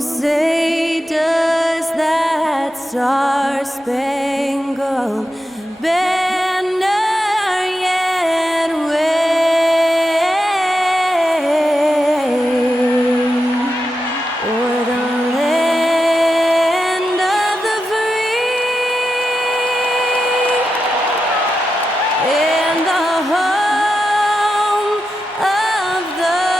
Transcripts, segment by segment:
say does that star-spangled banner yet wave o'er the land of the free and the home of the brave?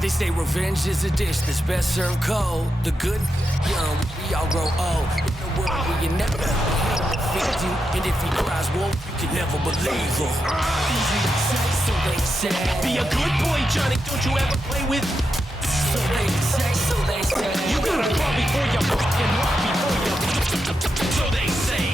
They say revenge is a dish that's best served cold. The good, young, we all grow old. In a world where you never feed you, and if he cries wolf, you can never believe him. Easy to say, so they say. Be a good boy, Johnny. Don't you ever play with? So they say, so they say. You gotta crawl before you walk and walk before you. So they say.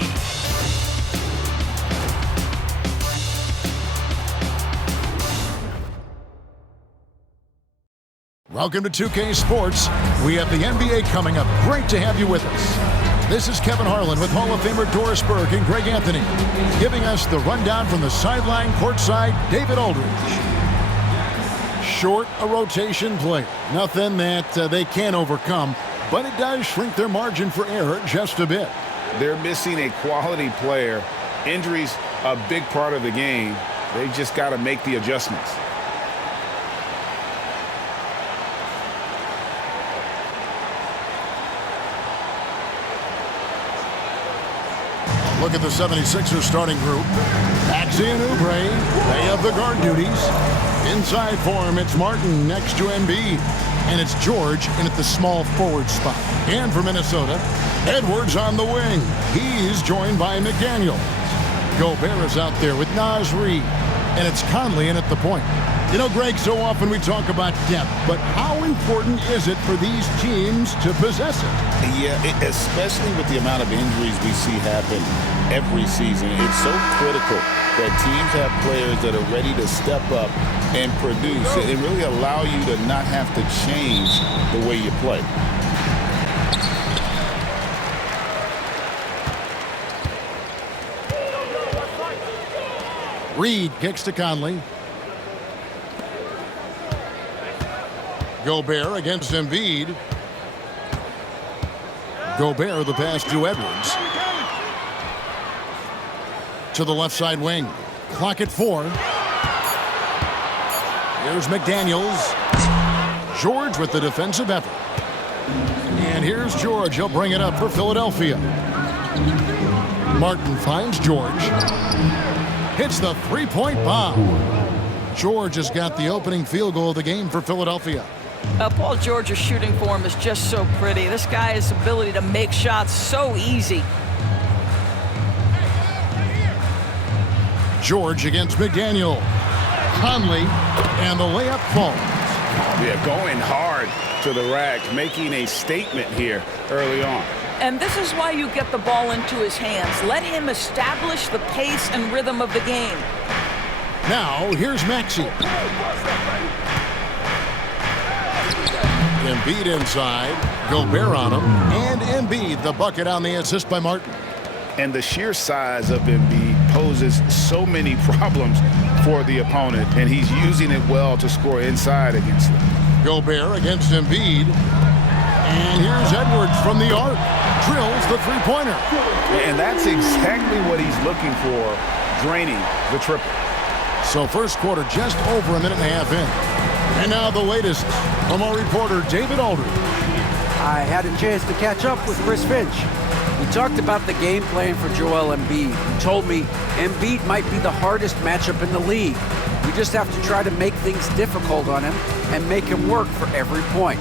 Welcome to 2K Sports. We have the NBA coming up. Great to have you with us. This is Kevin Harlan with Hall of Famer Doris Burke and Greg Anthony, giving us the rundown from the sideline courtside, David Aldridge. Short a rotation player. Nothing that they can't overcome, but it does shrink their margin for error just a bit. They're missing a quality player. Injuries a big part of the game. They just got to make the adjustments. Look at the 76ers starting group. Maxey and Oubre, they have the guard duties. Inside for him, it's Martin next to Embiid. And it's George in at the small forward spot. And for Minnesota, Edwards on the wing. He's joined by McDaniel. Gobert is out there with Naz Reid. And it's Conley in at the point. You know, Greg, so often we talk about depth, but how important is it for these teams to possess it? Yeah, especially with the amount of injuries we see happen every season. It's so critical that teams have players that are ready to step up and produce and really allow you to not have to change the way you play. Reid kicks to Conley. Gobert against Embiid. Gobert the pass to Edwards. To the left side wing. Clock at 4. Here's McDaniels. George with the defensive effort. And here's George. He'll bring it up for Philadelphia. Martin finds George. Hits the three-point bomb. George has got the opening field goal of the game for Philadelphia. Paul George's shooting form is just so pretty. This guy's ability to make shots so easy. George against McDaniel. Conley, and the layup falls. Yeah, going hard to the rack, making a statement here early on. And this is why you get the ball into his hands. Let him establish the pace and rhythm of the game. Now, here's Maxey. Embiid inside. Gobert on him. And Embiid, the bucket on the assist by Martin. And the sheer size of Embiid poses so many problems for the opponent, and he's using it well to score inside against them. Gobert against Embiid. And here's Edwards from the arc. Drills the three-pointer. And that's exactly what he's looking for, draining the triple. So first quarter just over a minute and a half in. And now the latest from our reporter, David Aldridge. I had a chance to catch up with Chris Finch. We talked about the game plan for Joel Embiid. He told me Embiid might be the hardest matchup in the league. We just have to try to make things difficult on him and make him work for every point.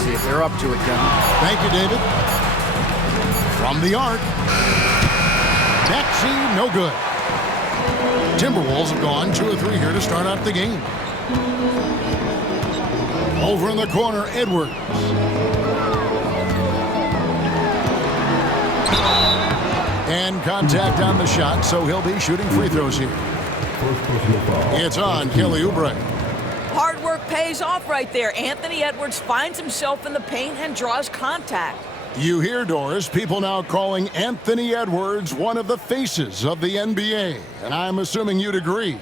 See if they're up to it, Kevin. Thank you, David. From the arc. Maxey, no good. Timberwolves have gone 2 of 3 here to start out the game. Over in the corner, Edwards. And contact on the shot, so he'll be shooting free throws here. It's on Kelly Oubre. Hard work pays off right there. Anthony Edwards finds himself in the paint and draws contact. You hear, Doris, people now calling Anthony Edwards one of the faces of the NBA. And I'm assuming you'd agree.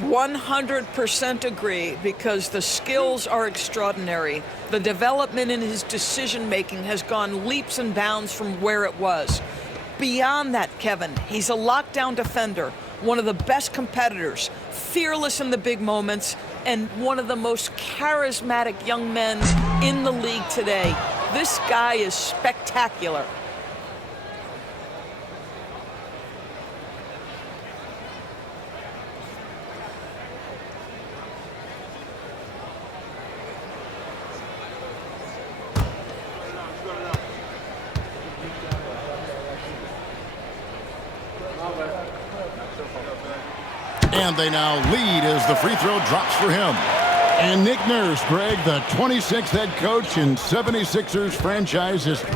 100% agree, because the skills are extraordinary. The development in his decision-making has gone leaps and bounds from where it was. Beyond that, Kevin, he's a lockdown defender, one of the best competitors, fearless in the big moments, and one of the most charismatic young men in the league today. This guy is spectacular. And they now lead as the free throw drops for him. And Nick Nurse, Greg, the 26th head coach in 76ers franchise history.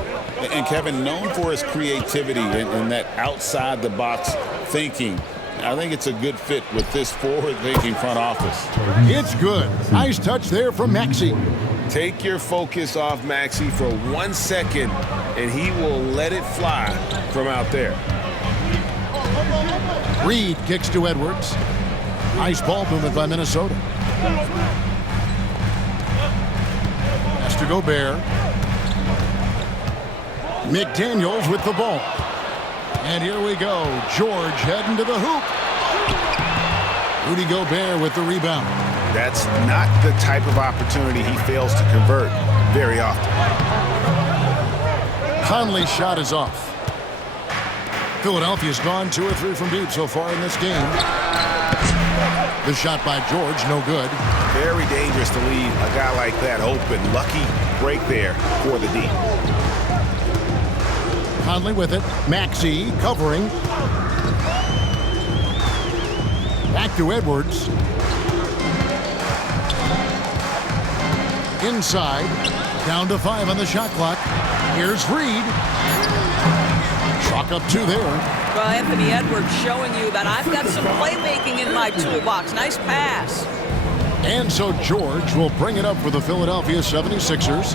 And Kevin, known for his creativity and that outside-the-box thinking, I think it's a good fit with this forward-thinking front office. It's good. Nice touch there from Maxey. Take your focus off Maxey for 1 second, and he will let it fly from out there. Reed kicks to Edwards. Nice ball movement by Minnesota. Has to Gobert. McDaniels with the ball. And here we go. George heading to the hoop. Rudy Gobert with the rebound. That's not the type of opportunity he fails to convert very often. Conley's shot is off. Philadelphia's gone 2 or 3 from deep so far in this game. The shot by George, no good. Very dangerous to leave a guy like that open. Lucky break there for the D. Conley with it. Maxey covering. Back to Edwards. Inside. Down to 5 on the shot clock. Here's Reed. Chalk up 2 there. Well, Anthony Edwards showing you that I've got some playmaking in my toolbox. Nice pass. And so George will bring it up for the Philadelphia 76ers.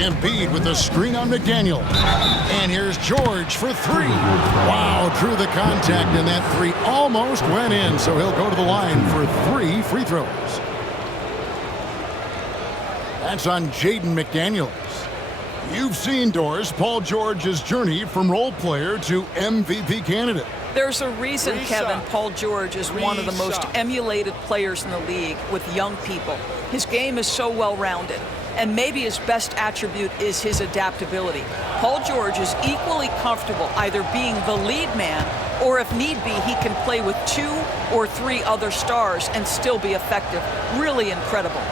Embiid with the screen on McDaniel. And here's George for 3. Wow, through the contact, and that 3 almost went in. So he'll go to the line for 3 free throws. That's on Jaden McDaniels. You've seen, Doris, Paul George's journey from role player to MVP candidate. There's a reason, Kevin, Paul George is one of the most emulated players in the league with young people. His game is so well-rounded, and maybe his best attribute is his adaptability. Paul George is equally comfortable either being the lead man, or if need be, he can play with 2 or 3 other stars and still be effective. Really incredible.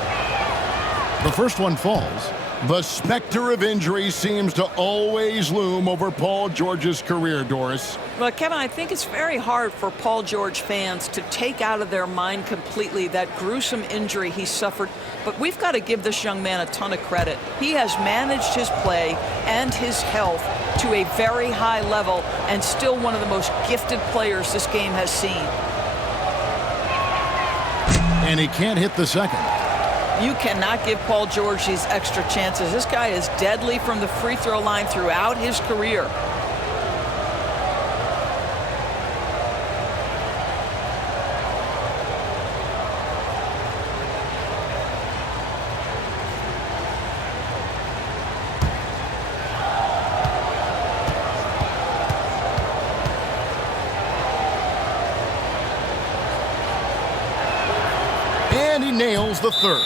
The first one falls. The specter of injury seems to always loom over Paul George's career, Doris. Well, Kevin, I think it's very hard for Paul George fans to take out of their mind completely that gruesome injury he suffered. But we've got to give this young man a ton of credit. He has managed his play and his health to a very high level, and still one of the most gifted players this game has seen. And he can't hit the second. You cannot give Paul George these extra chances. This guy is deadly from the free throw line throughout his career. And he nails the third.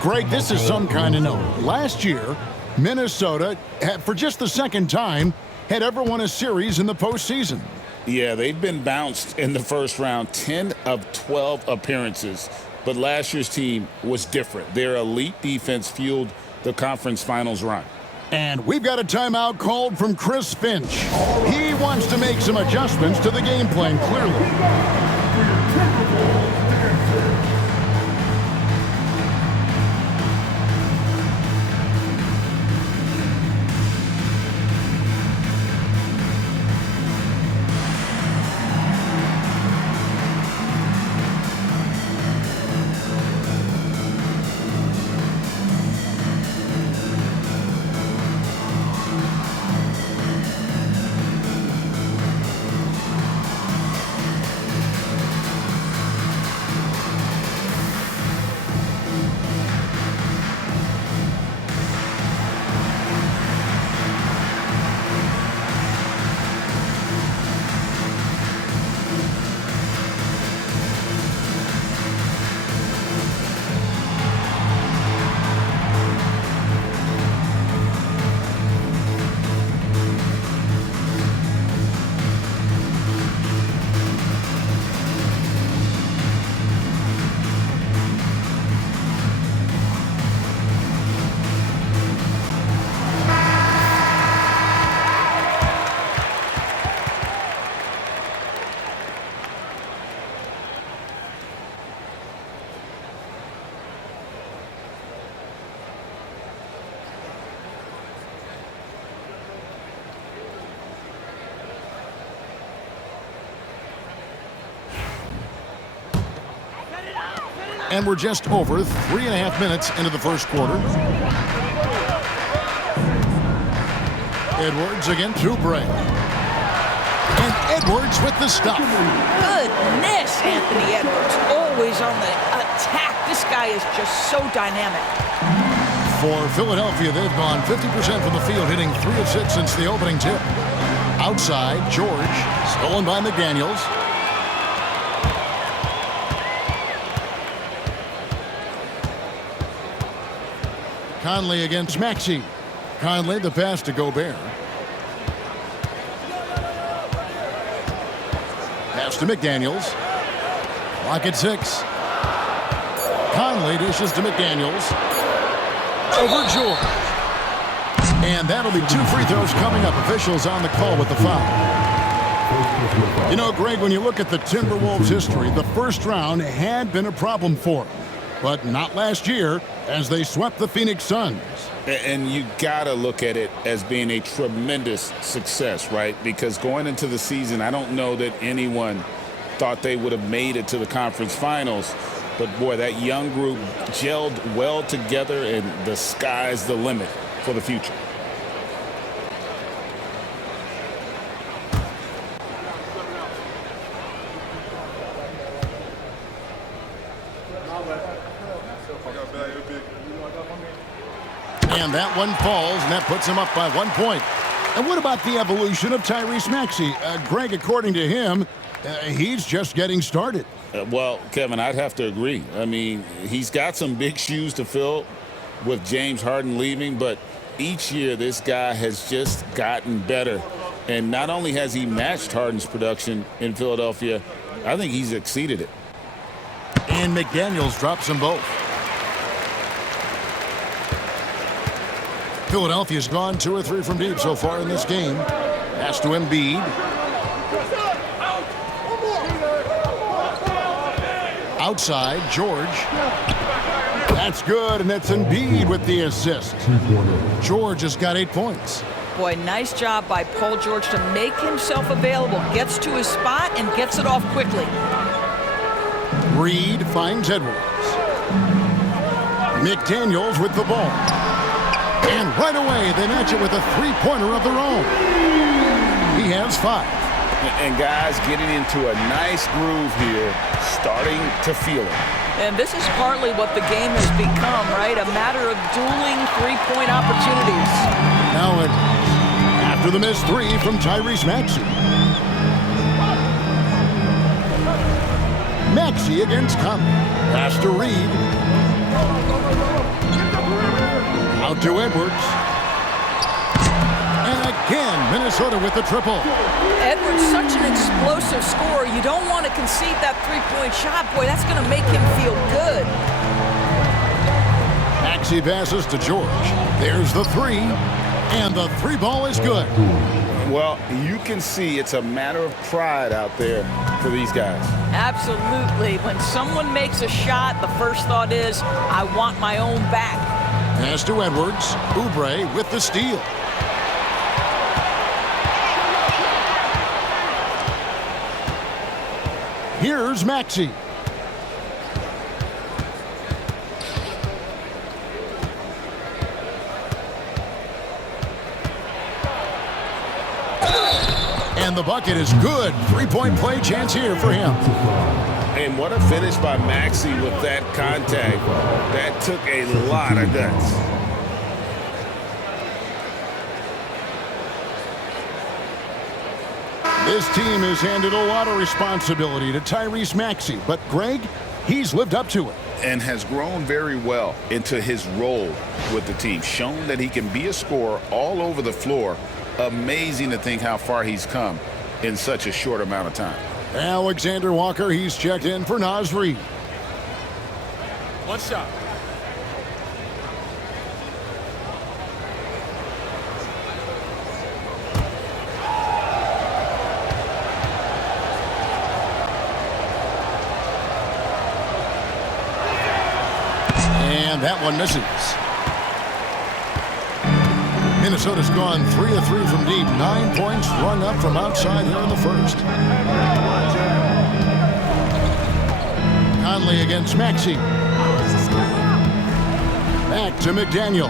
Greg, this is some kind of note. Last year, Minnesota, for just the second time, had ever won a series in the postseason. Yeah, they've been bounced in the first round, 10 of 12 appearances. But last year's team was different. Their elite defense fueled the conference finals run. And we've got a timeout called from Chris Finch. He wants to make some adjustments to the game plan, clearly. And we're just over 3.5 minutes into the first quarter. Edwards against Oubre. And Edwards with the stop. Goodness, Anthony Edwards, always on the attack. This guy is just so dynamic. For Philadelphia, they've gone 50% from the field, hitting 3 of 6 since the opening tip. Outside, George, stolen by McDaniels. Conley against Maxey. Conley, the pass to Gobert. Pass to McDaniels. Clock at 6. Conley dishes to McDaniels. Over George. And that'll be 2 free throws coming up. Officials on the call with the foul. You know, Greg, when you look at the Timberwolves' history, the first round had been a problem for them. But not last year, as they swept the Phoenix Suns. And you got to look at it as being a tremendous success, right? Because going into the season, I don't know that anyone thought they would have made it to the conference finals. But, boy, that young group gelled well together, and the sky's the limit for the future. And that one falls, and that puts him up by 1 point. And what about the evolution of Tyrese Maxey? Greg, according to him, he's just getting started. Well, Kevin, I'd have to agree. I mean, he's got some big shoes to fill with James Harden leaving, but each year this guy has just gotten better. And not only has he matched Harden's production in Philadelphia, I think he's exceeded it. And McDaniels drops them both. Philadelphia's gone 2 or 3 from deep so far in this game. Pass to Embiid. Outside, George. That's good, and that's Embiid with the assist. George has got 8 points. Boy, nice job by Paul George to make himself available. Gets to his spot and gets it off quickly. Reed finds Edwards. McDaniels with the ball. And right away, they match it with a 3-pointer of their own. He has 5. And guys getting into a nice groove here, starting to feel it. And this is partly what the game has become, right? A matter of dueling 3-point opportunities. Now after the missed 3 from Tyrese Maxey. Maxey against Conley. Pass to Reed. Out to Edwards. And again, Minnesota with the triple. Edwards, such an explosive scorer. You don't want to concede that 3-point shot. Boy, that's going to make him feel good. Maxey passes to George. There's the 3. And the 3 ball is good. Well, you can see it's a matter of pride out there for these guys. Absolutely. When someone makes a shot, the first thought is, I want my own back. Pass to Edwards. Oubre with the steal. Here's Maxey. And the bucket is good. 3-point play chance here for him. And what a finish by Maxey with that contact. That took a lot of guts. This team has handed a lot of responsibility to Tyrese Maxey, but Greg, he's lived up to it. And has grown very well into his role with the team. Shown that he can be a scorer all over the floor. Amazing to think how far he's come in such a short amount of time. Alexander Walker, he's checked in for Naz Reid. One shot. And that one misses. Minnesota's gone 3 of 3 from deep. 9 points rung up from outside here in the first. Conley against Maxey. Back to McDaniel.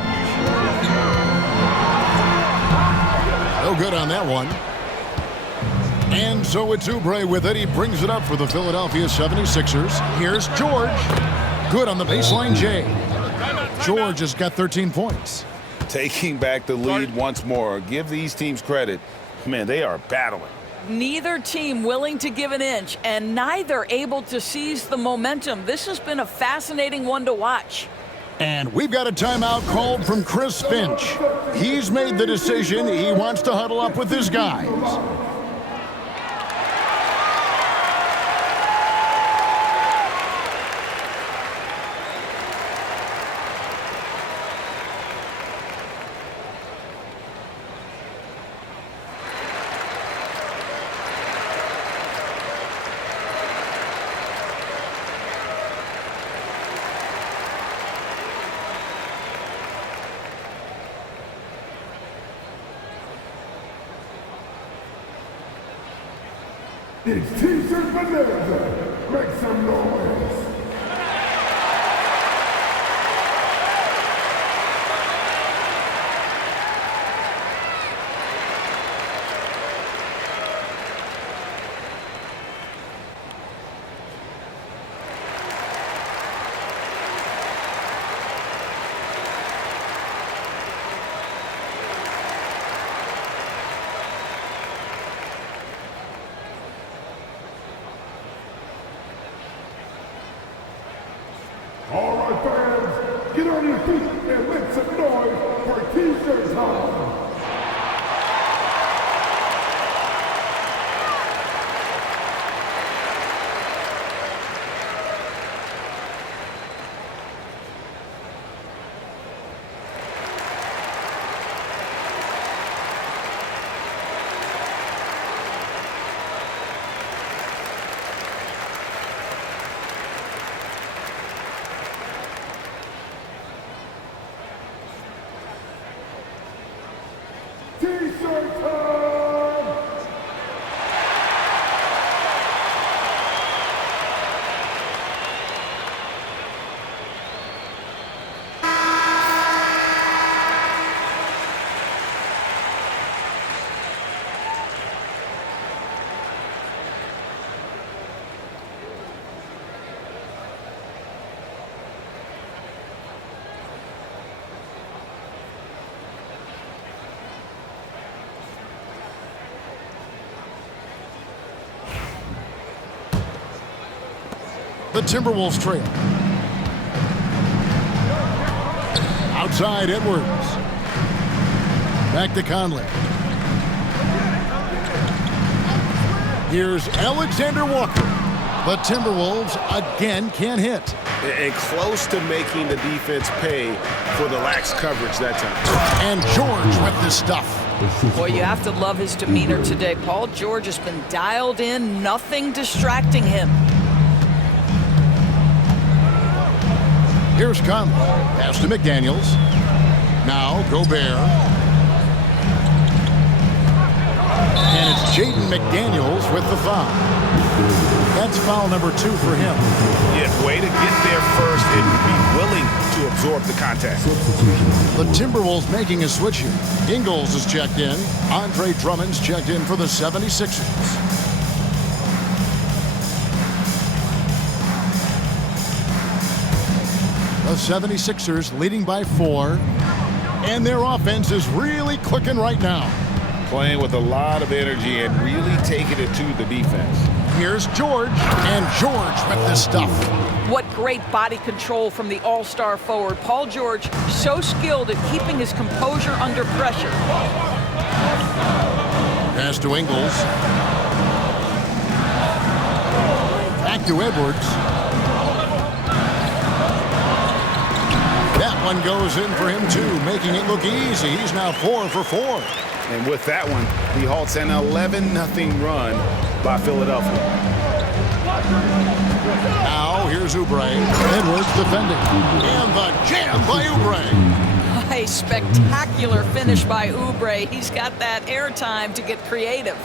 No good on that one. And so it's Oubre with it. He brings it up for the Philadelphia 76ers. Here's George. Good on the baseline, Jay. George has got 13 points. Taking back the lead once more. Give these teams credit. Man, they are battling. Neither team willing to give an inch, and neither able to seize the momentum. This has been a fascinating one to watch. And we've got a timeout called from Chris Finch. He's made the decision. He wants to huddle up with his guys. It's T-shirt bonanza. Make some noise. All right, fans, get on your feet and make some noise for T-shirt time. T-shirt time! The Timberwolves trail. Outside Edwards. Back to Conley. Here's Alexander Walker. The Timberwolves again can't hit. And close to making the defense pay for the lax coverage that time. And George with the stuff. Boy, you have to love his demeanor today. Paul George has been dialed in, nothing distracting him. Here's Conley. Pass to McDaniels. Now Gobert. And it's Jaden McDaniels with the foul. That's foul number 2 for him. Yeah, way to get there first and be willing to absorb the contact. The Timberwolves making a switch here. Ingles is checked in. Andre Drummond's checked in for the 76ers. The 76ers leading by 4. And their offense is really clicking right now. Playing with a lot of energy and really taking it to the defense. Here's George, and George with the stuff. What great body control from the all-star forward. Paul George, so skilled at keeping his composure under pressure. Pass to Ingles. Back to Edwards. That one goes in for him too, making it look easy. He's now 4 for 4. And with that one, he halts an 11-0 run by Philadelphia. Now here's Oubre. Edwards defending. And the jam by Oubre. A spectacular finish by Oubre. He's got that airtime to get creative.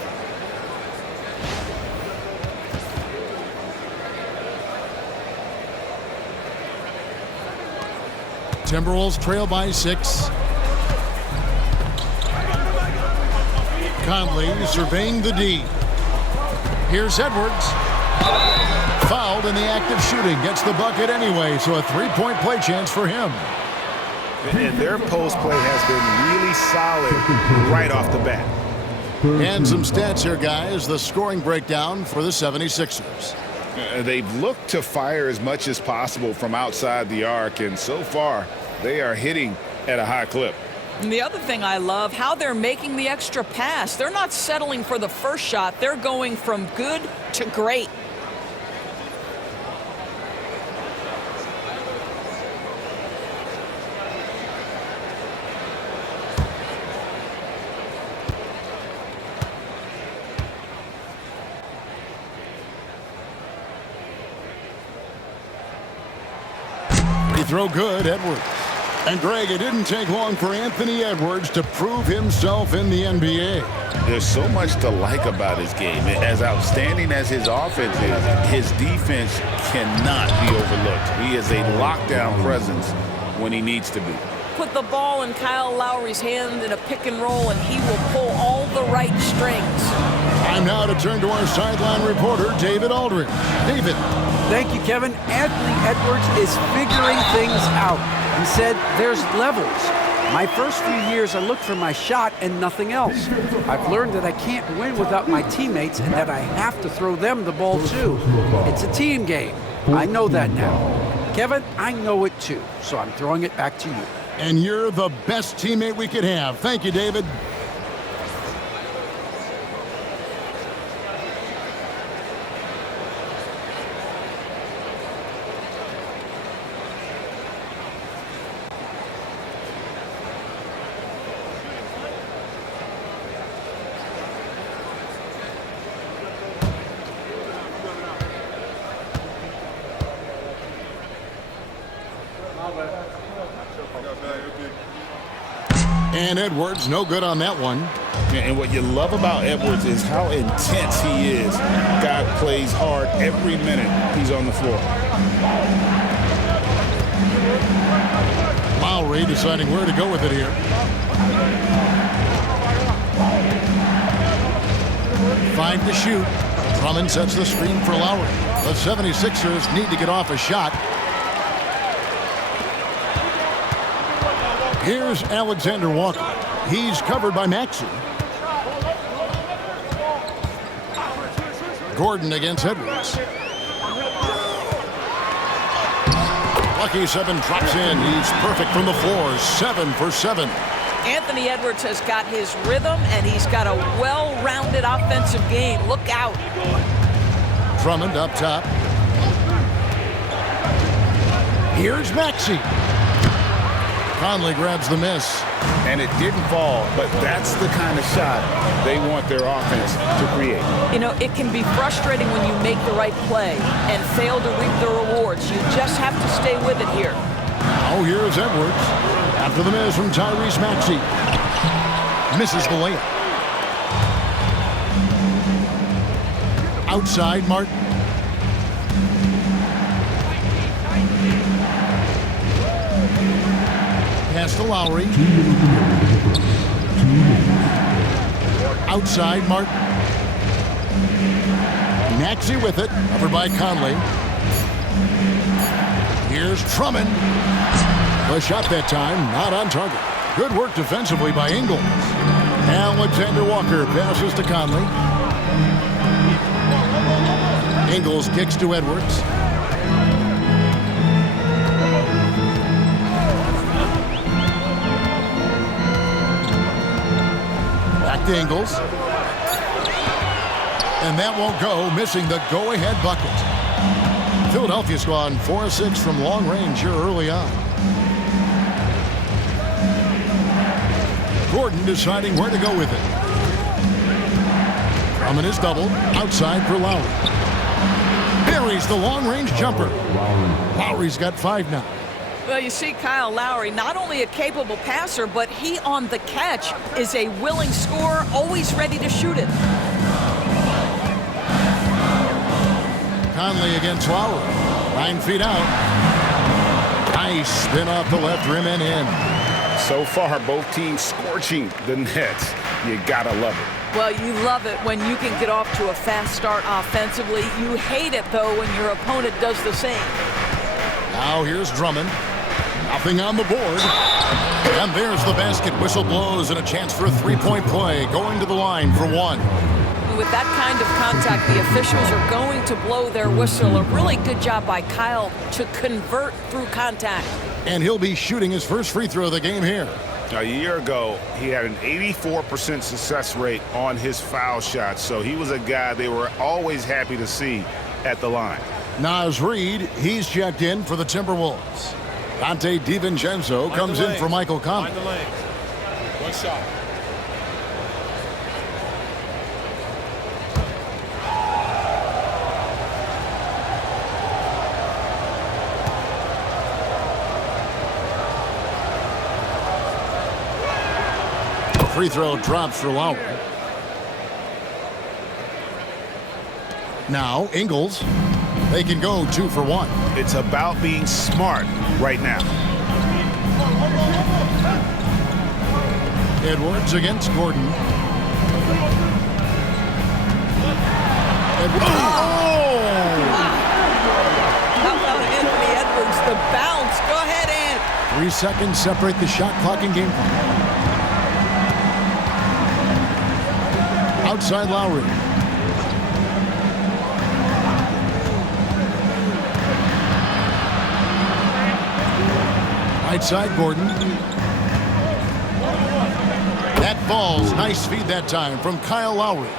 Timberwolves trail by 6. Conley surveying the D. Here's Edwards. Fouled in the act of shooting. Gets the bucket anyway, so a three-point play chance for him. And their post play has been really solid right off the bat. And some stats here, guys. The scoring breakdown for the 76ers. They've looked to fire as much as possible from outside the arc, and so far they are hitting at a high clip. And the other thing I love, how they're making the extra pass. They're not settling for the first shot. They're going from good to great. Throw good, Edwards. And Greg, it didn't take long for Anthony Edwards to prove himself in the NBA. There's so much to like about his game. As outstanding as his offense is, his defense cannot be overlooked. He is a lockdown presence when he needs to be. Put the ball in Kyle Lowry's hand in a pick and roll, and he will pull all the right strings. Time now to turn to our sideline reporter, David Aldridge. David. Thank you, Kevin. Anthony Edwards is figuring things out. He said there's levels. My first few years, I looked for my shot and nothing else. I've learned that I can't win without my teammates and that I have to throw them the ball too. It's a team game. I know that now. Kevin, I know it too, so I'm throwing it back to you. And you're the best teammate we could have. Thank you, David. And Edwards, no good on that one. And what you love about Edwards is how intense he is. Guy plays hard every minute he's on the floor. Lowry deciding where to go with it here. Five to shoot. Drummond sets the screen for Lowry. The 76ers need to get off a shot. Here's Alexander Walker. He's covered by Maxey. Gordon against Edwards. Lucky 7 drops in. He's perfect from the floor. 7 for 7. Anthony Edwards has got his rhythm, and he's got a well-rounded offensive game. Look out. Drummond up top. Here's Maxey. Conley grabs the miss. And it didn't fall, but that's the kind of shot they want their offense to create. You know, it can be frustrating when you make the right play and fail to reap the rewards. You just have to stay with it here. Oh, here's Edwards. After the miss from Tyrese Maxey. Misses the layup. Outside, Martin. Pass to Lowry. Outside, Martin. Maxey with it. Covered by Conley. Here's Drummond. The shot that time, not on target. Good work defensively by Ingles. Alexander Walker passes to Conley. Ingles kicks to Edwards. Back to Ingles. And that won't go, missing the go-ahead bucket. Philadelphia's gone 4-6 from long range here early on. Gordon deciding where to go with it. Drummond is doubled. Outside for Lowry. Buries the long-range jumper. Lowry's got 5 now. Well, you see Kyle Lowry, not only a capable passer, but he on the catch is a willing scorer, always ready to shoot it. Conley against Lowry. 9 feet out. Nice spin off the left rim and in. So far, both teams scorching the Nets. You gotta love it. Well, you love it when you can get off to a fast start offensively. You hate it, though, when your opponent does the same. Now here's Drummond. Nothing on the board. And there's the basket. Whistle blows and a chance for a three-point play. Going to the line for one. With that kind of contact, the officials are going to blow their whistle. A really good job by Kyle to convert through contact. And he'll be shooting his first free throw of the game here. A year ago, he had an 84% success rate on his foul shots, so he was a guy they were always happy to see at the line. Naz Reid, he's checked in for the Timberwolves. Dante DiVincenzo comes in for Michael Conley. One shot. Free throw drops for Lowry. Now Ingles. They can go 2 for 1. It's about being smart right now. Edwards against Gordon. How about Anthony Edwards? The bounce. Go ahead, Ant. 3 seconds separate the shot clock and game clock. Outside Lowry. Right side Gordon. That falls. Nice feed that time from Kyle Lowry.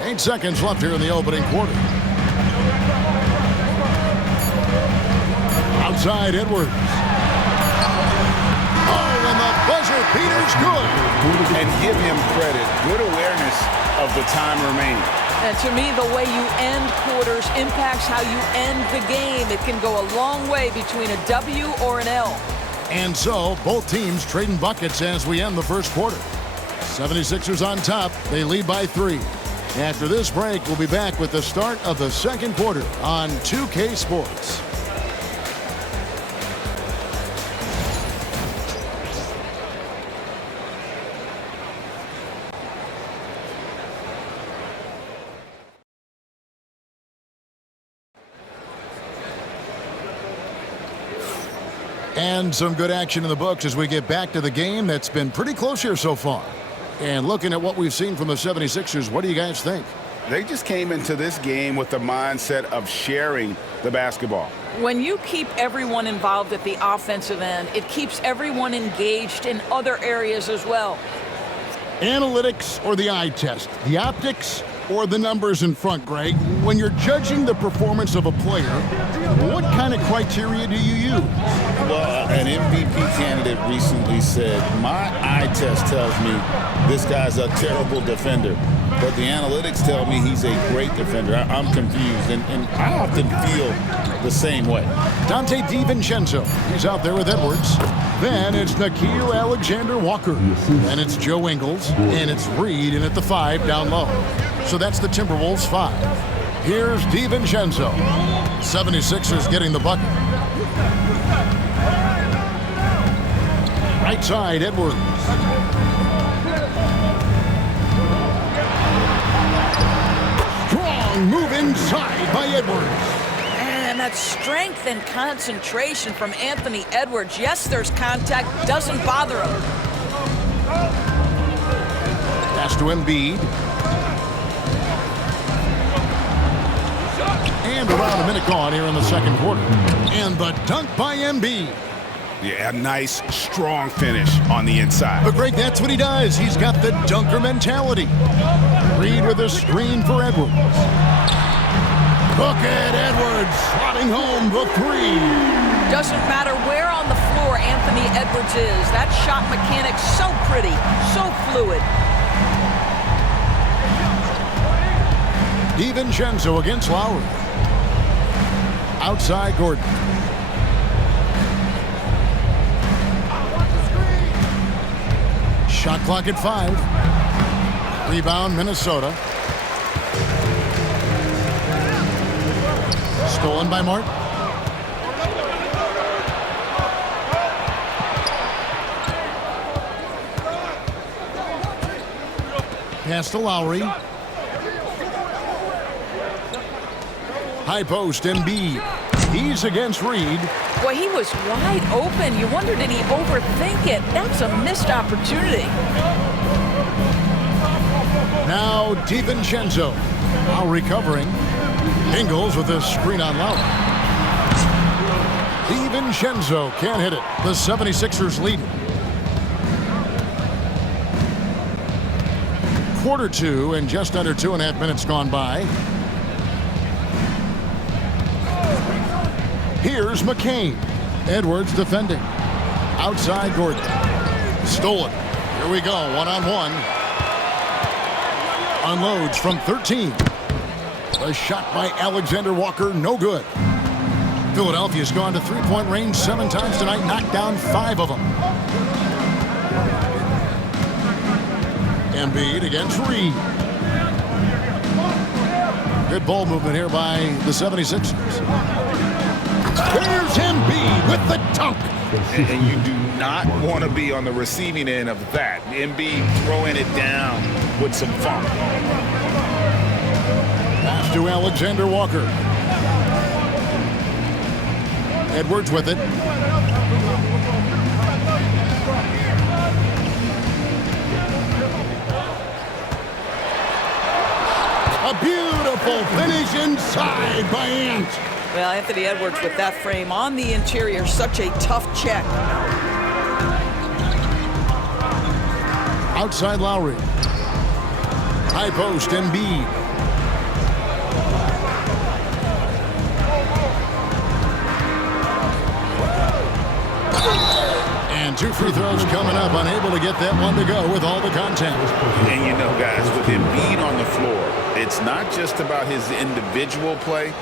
8 seconds left here in the opening quarter. Outside Edwards. Oh, and the buzzer beater's good. And give him credit. Good awareness of the time remaining. And to me, the way you end quarters impacts how you end the game. It can go a long way between a W or an L. And so, both teams trading buckets as we end the first quarter. 76ers on top. They lead by 3. After this break, we'll be back with the start of the second quarter on 2K Sports. And some good action in the books as we get back to the game that's been pretty close here so far. And looking at what we've seen from the 76ers, what do you guys think? They just came into this game with the mindset of sharing the basketball. When you keep everyone involved at the offensive end, it keeps everyone engaged in other areas as well. Analytics or the eye test? The optics or the numbers in front, Greg? When you're judging the performance of a player, what kind of criteria do you use? Well, an MVP candidate recently said, my eye test tells me this guy's a terrible defender, but the analytics tell me he's a great defender. I'm confused, and I often feel the same way. Dante DiVincenzo, he's out there with Edwards. Then it's Nickeil Alexander-Walker. Then it's Joe Ingles, and it's Reid in at the 5 down low. So that's the Timberwolves 5. Here's DiVincenzo. 76ers getting the bucket. Right side, Edwards. Strong move inside by Edwards. And that strength and concentration from Anthony Edwards. Yes, there's contact. Doesn't bother him. Pass to Embiid. And around a minute gone here in the second quarter. And the dunk by Embiid. Yeah, a nice, strong finish on the inside. But Greg, that's what he does. He's got the dunker mentality. Reid with a screen for Edwards. Look at Edwards slotting home the 3. Doesn't matter where on the floor Anthony Edwards is. That shot mechanic so pretty, so fluid. DiVincenzo against Lowry. Outside Gordon. Shot clock at 5. Rebound Minnesota. Stolen by Martin. pass to Lowry. High post, Embiid. He's against Reed. Boy, he was wide open. You wonder, did he overthink it? That's a missed opportunity. Now DiVincenzo. Now recovering. Ingles with a screen on Lowry. DiVincenzo can't hit it. The 76ers lead. Quarter two and just under 2.5 minutes gone by. Here's McCain. Edwards defending. Outside Gordon. Stolen. Here we go, one-on-one. Unloads from 13. A shot by Alexander Walker, no good. Philadelphia's gone to three-point range 7 times tonight, knocked down 5 of them. Embiid against Reed. Good ball movement here by the 76ers. Here's Embiid with the dunk. And you do not want to be on the receiving end of that. Embiid throwing it down with some funk. Pass to Alexander Walker. Edwards with it. A beautiful finish inside by Ant. Well, Anthony Edwards with that frame on the interior, such a tough check. Outside Lowry. High post, Embiid. And 2 free throws coming up, unable to get that one to go with all the contact. And you know, guys, with Embiid on the floor, it's not just about his individual play.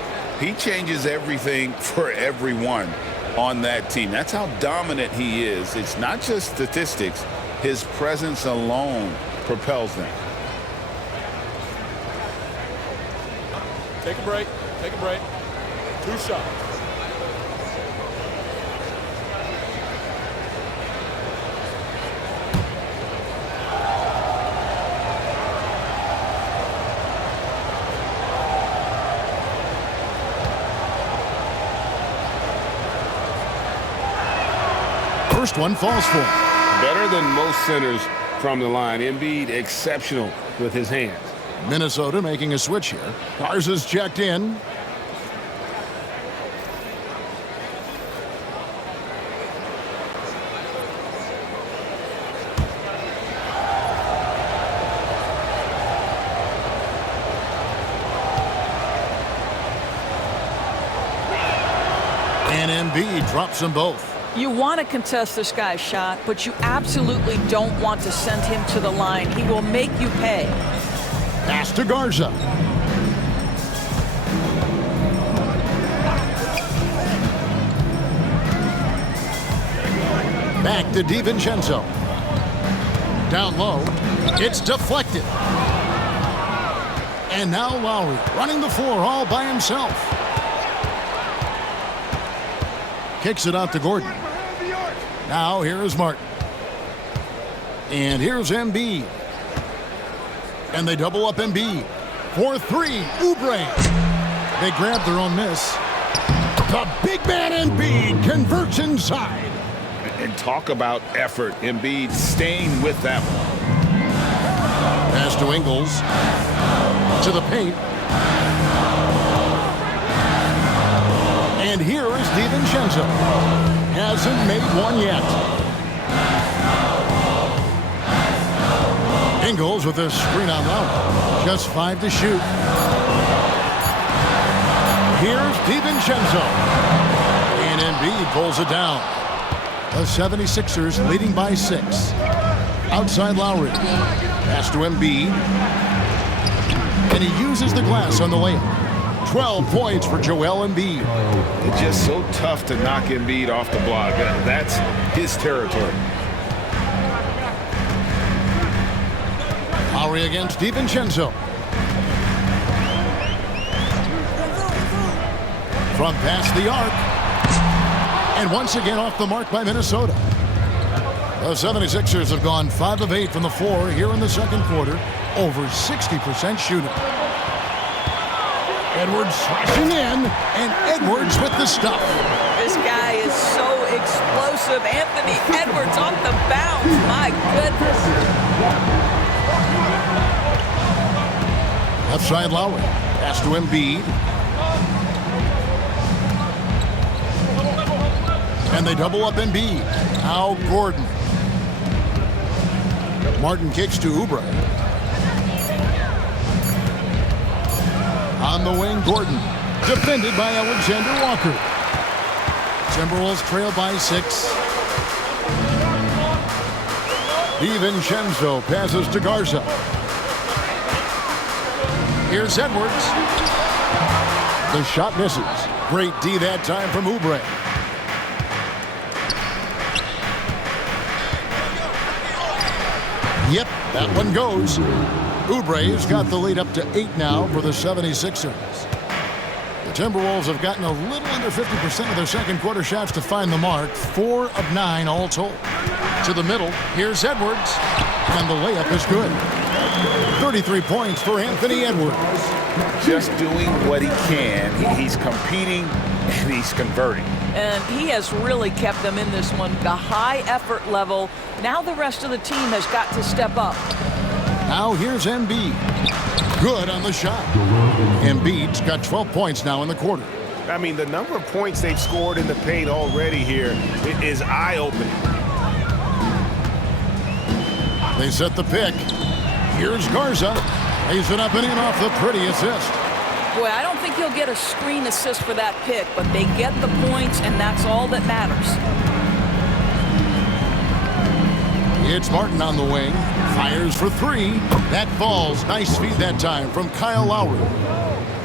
He changes everything for everyone on that team. That's how dominant he is. It's not just statistics. His presence alone propels them. Take a break. Take a break. 2 shots. First one falls for him. Better than most centers from the line. Embiid exceptional with his hands. Minnesota making a switch here. Garza's checked in. And Embiid drops them both. You want to contest this guy's shot, but you absolutely don't want to send him to the line. He will make you pay. Pass to Garza. Back to DiVincenzo. Down low. It's deflected. And now Lowry running the floor all by himself. Kicks it out to Gordon. Now here is Martin. And here's Embiid. And they double up Embiid. For 3, Oubre. They grab their own miss. The big man Embiid converts inside. And talk about effort. Embiid staying with that one. Pass to Ingles. To the paint. And here is DiVincenzo. Hasn't made one yet. Ingles with a screen on Lowry. Just 5 to shoot. Here's DiVincenzo. And Embiid pulls it down. The 76ers leading by 6. Outside Lowry. Pass to Embiid. And he uses the glass on the layup. 12 points for Joel Embiid. It's just so tough to knock Embiid off the block. That's his territory. Lowry against DiVincenzo. From past the arc. And once again off the mark by Minnesota. The 76ers have gone 5 of 8 from the floor here in the second quarter. over 60% shooting. Edwards slashing in, and Edwards with the stuff. This guy is so explosive. Anthony Edwards off the bounce. My goodness. Left side Lowry. Pass to Embiid. And they double up Embiid. Now Gordon. Martin kicks to Oubre. On the wing, Gordon. Defended by Alexander Walker. Timberwolves trail by 6. DiVincenzo passes to Garza. Here's Edwards. The shot misses. Great D that time from Oubre. Yep, that one goes. Oubre's got the lead up to 8 now for the 76ers. The Timberwolves have gotten a little under 50% of their second quarter shots to find the mark. 4 of 9 all told. To the middle, here's Edwards. And the layup is good. 33 points for Anthony Edwards. Just doing what he can. He's competing and he's converting. And he has really kept them in this one. The high effort level. Now the rest of the team has got to step up. Now here's Embiid. Good on the shot. Embiid's got 12 points now in the quarter. I mean, the number of points they've scored in the paint already here is eye-opening. They set the pick. Here's Garza. Lays it up and in off the pretty assist. Boy, I don't think he'll get a screen assist for that pick, but they get the points, and that's all that matters. It's Martin on the wing. Fires for 3. That falls. Nice feed that time from Kyle Lowry.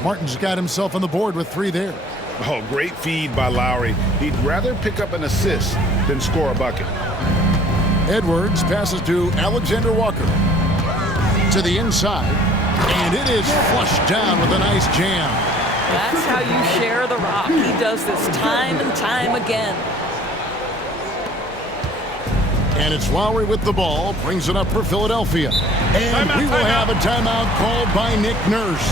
Martin's got himself on the board with 3 there. Oh, great feed by Lowry. He'd rather pick up an assist than score a bucket. Edwards passes to Alexander Walker. To the inside. And it is flushed down with a nice jam. That's how you share the rock. He does this time and time again. And it's Lowry with the ball. Brings it up for Philadelphia. And we will have a timeout called by Nick Nurse.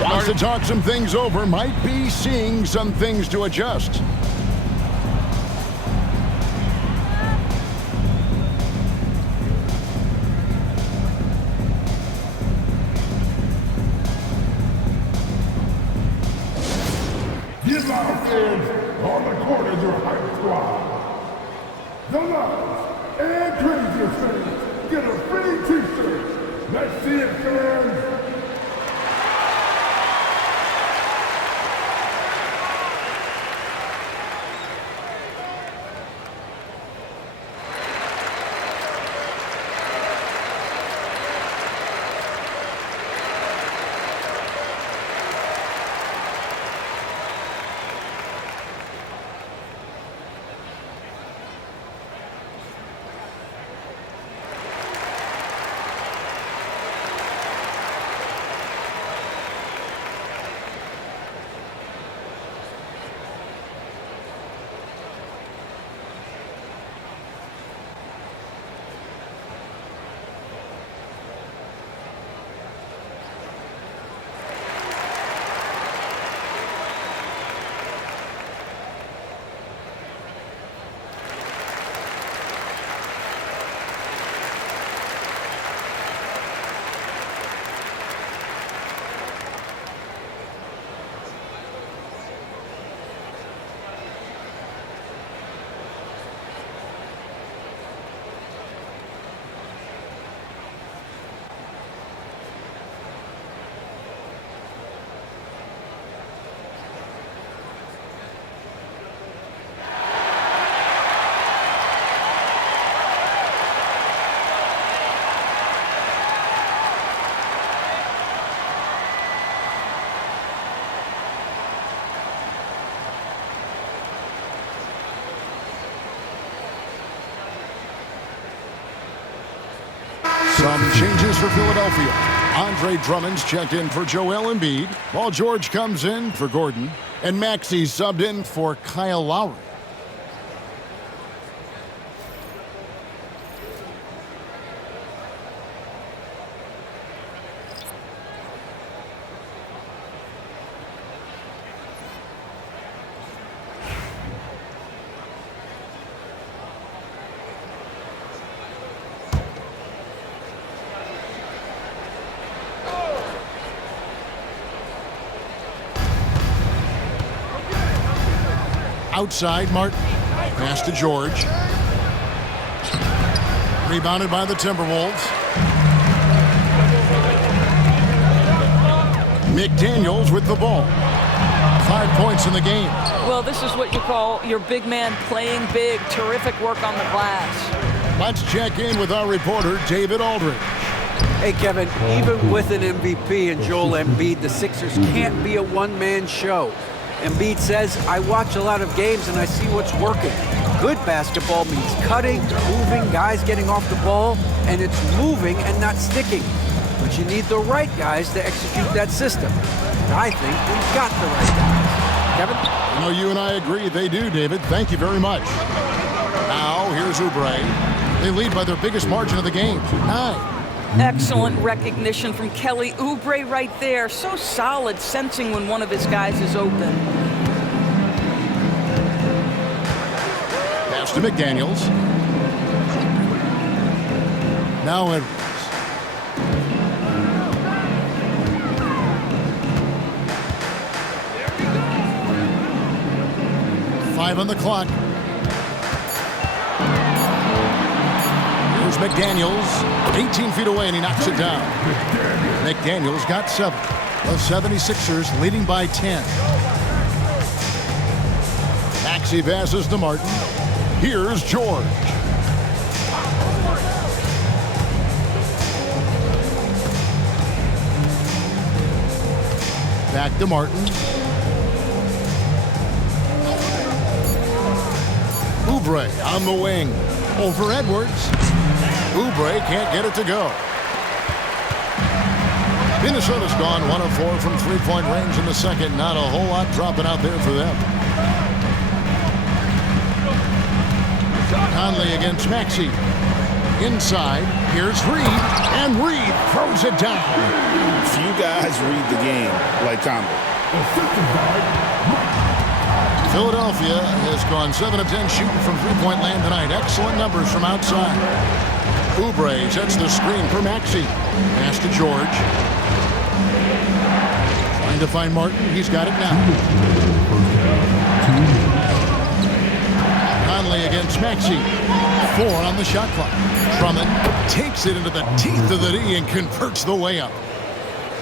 Wants to talk some things over. Might be seeing some things to adjust. Get loud, fans. On the court is your hype squad. The Lions and Craziest fans get a free t-shirt. Let's see it, fans. Some changes for Philadelphia. Andre Drummond's checked in for Joel Embiid. Paul George comes in for Gordon. And Maxey subbed in for Kyle Lowry. Outside, Martin. Pass to George. Rebounded by the Timberwolves. McDaniels with the ball. 5 points in the game. Well, this is what you call your big man playing big. Terrific work on the glass. Let's check in with our reporter, David Aldridge. Hey, Kevin, even with an MVP and Joel Embiid, the Sixers can't be a one-man show. Embiid says, I watch a lot of games and I see what's working. Good basketball means cutting, moving, guys getting off the ball, and it's moving and not sticking. But you need the right guys to execute that system. And I think we've got the right guys. Kevin? You know, you and I agree they do, David. Thank you very much. Now, here's Oubre. They lead by their biggest margin of the game, 9. Excellent recognition from Kelly Oubre right there. So solid, sensing when one of his guys is open. Pass to McDaniels. Now Edwards. Five on the clock. Here's McDaniels, 18 feet away, and he knocks it down. McDaniels got 7. The 76ers leading by 10. Maxey passes to Martin. Here's George. Back to Martin. Oubre on the wing. Over Edwards. Oubre can't get it to go. Minnesota's gone 1 of 4 from three-point range in the second. Not a whole lot dropping out there for them. Conley against Maxey. Inside, here's Reed, and Reed throws it down. Few guys read the game like Conley. Philadelphia has gone 7 of 10 shooting from three-point land tonight. Excellent numbers from outside. Oubre sets the screen for Maxey. Pass to George. Trying to find Martin. He's got it now. Conley against Maxey. 4 on the shot clock. Drummond takes it into the teeth of the D and converts the way up.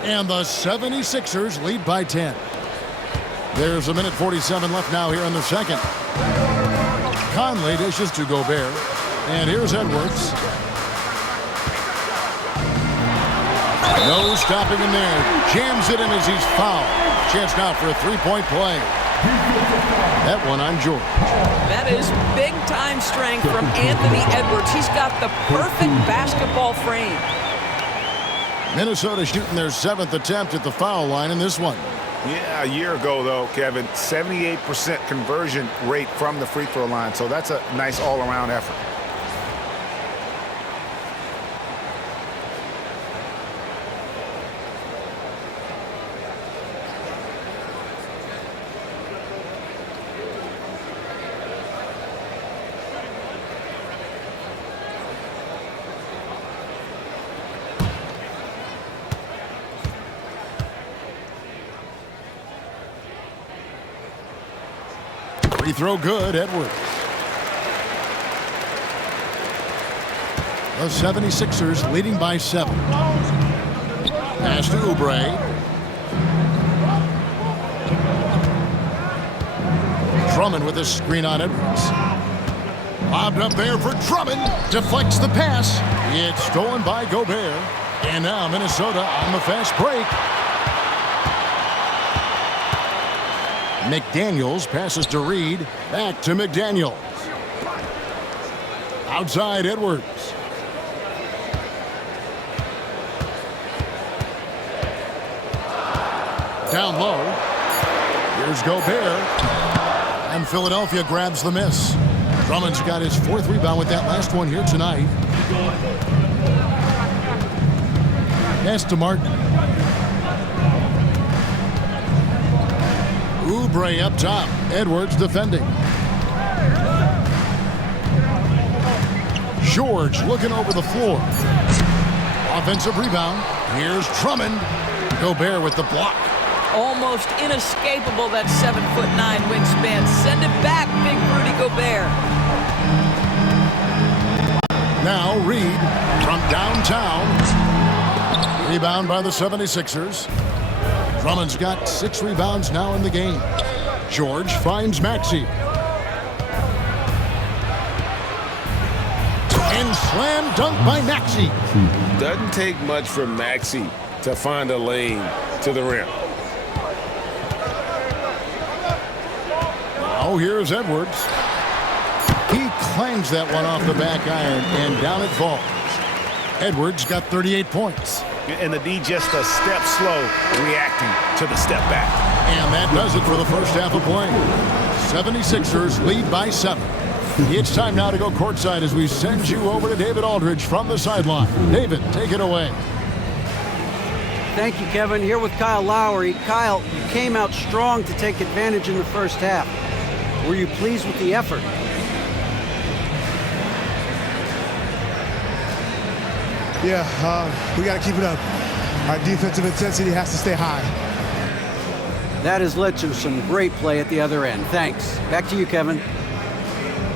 And the 76ers lead by 10. There's a minute 47 left now here in the second. Conley dishes to Gobert. And here's Edwards. No stopping him there. Jams it in as he's fouled. Chance now for a three-point play. That one on George. That is big-time strength from Anthony Edwards. He's got the perfect basketball frame. Minnesota shooting their 7th attempt at the foul line in this one. Yeah, a year ago, though, Kevin, 78% conversion rate from the free throw line. So that's a nice all-around effort. Free throw good, Edwards. The 76ers leading by 7. Pass to Oubre. Drummond with a screen on Edwards. Lobbed up there for Drummond. Deflects the pass. It's stolen by Gobert. And now Minnesota on the fast break. McDaniels passes to Reed. Back to McDaniels. Outside Edwards. Down low. Here's Gobert. And Philadelphia grabs the miss. Drummond's got his 4th rebound with that last one here tonight. Pass to Martin. Oubre up top. Edwards defending. George looking over the floor. Offensive rebound. Here's Drummond. Gobert with the block. Almost inescapable, that 7'9" wingspan. Send it back, big Rudy Gobert. Now Reed from downtown. Rebound by the 76ers. Drummond's got 6 rebounds now in the game. George finds Maxey. And slam dunk by Maxey. Doesn't take much for Maxey to find a lane to the rim. Now here's Edwards. He clangs that one off the back iron, and down it falls. Edwards got 38 points. And the D just a step slow reacting to the step back. And that does it for the first half of play. 76ers lead by 7. It's time now to go courtside as we send you over to David Aldridge from the sideline. David, take it away. Thank you, Kevin. Here with Kyle Lowry. Kyle, you came out strong to take advantage in the first half. Were you pleased with the effort? Yeah, we got to keep it up. Our defensive intensity has to stay high. That has led to some great play at the other end. Thanks. Back to you, Kevin.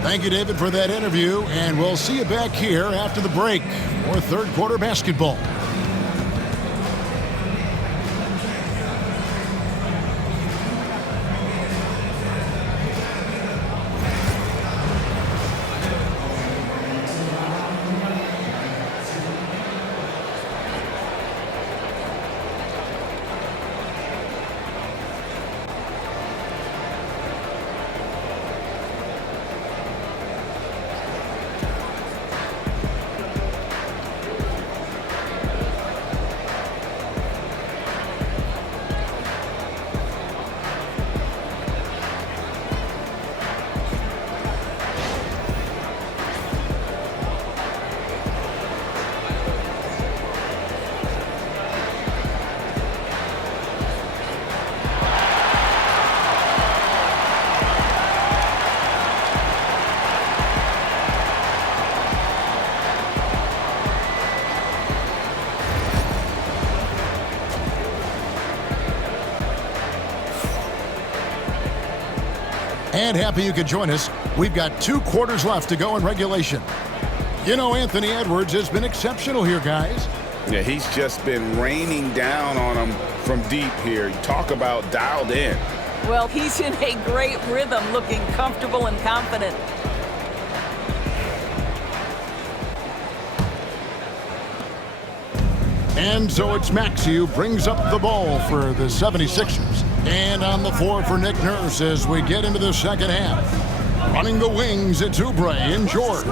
Thank you, David, for that interview, and we'll see you back here after the break for third quarter basketball. And happy you could join us. We've got 2 quarters left to go in regulation. You know, Anthony Edwards has been exceptional here, guys. Yeah, he's just been raining down on them from deep here. Talk about dialed in. Well, he's in a great rhythm, looking comfortable and confident. And so it's Maxey who brings up the ball for the 76ers. And on the floor for Nick Nurse as we get into the second half. Running the wings, it's Oubre and George.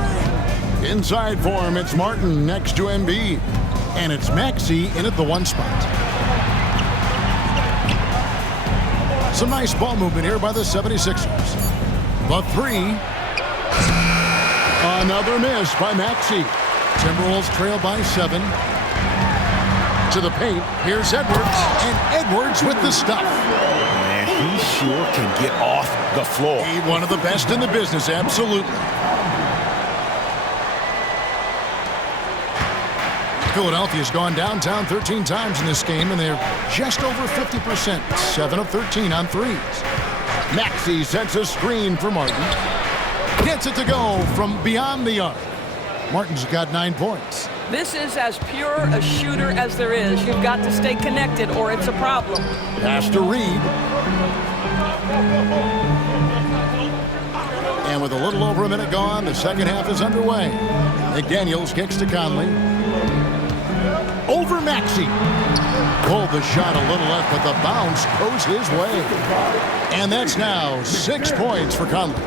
Inside for him, it's Martin next to Embiid. And it's Maxey in at the 1 spot. Some nice ball movement here by the 76ers. The 3. Another miss by Maxey. Timberwolves trail by 7. To the paint, here's Edwards, and Edwards with the stuff. Man, he sure can get off the floor. He one of the best in the business, absolutely. Philadelphia's gone downtown 13 times in this game, and they're just over 50%, 7 of 13 on threes. Maxey sets a screen for Martin. Gets it to go from beyond the arc. Martin's got 9 points. This is as pure a shooter as there is. You've got to stay connected or it's a problem. Pass to Reed. And with a little over a minute gone, the second half is underway. McDaniels kicks to Conley. Over Maxey. Pulled the shot a little left, but the bounce goes his way. And that's now 6 points for Conley.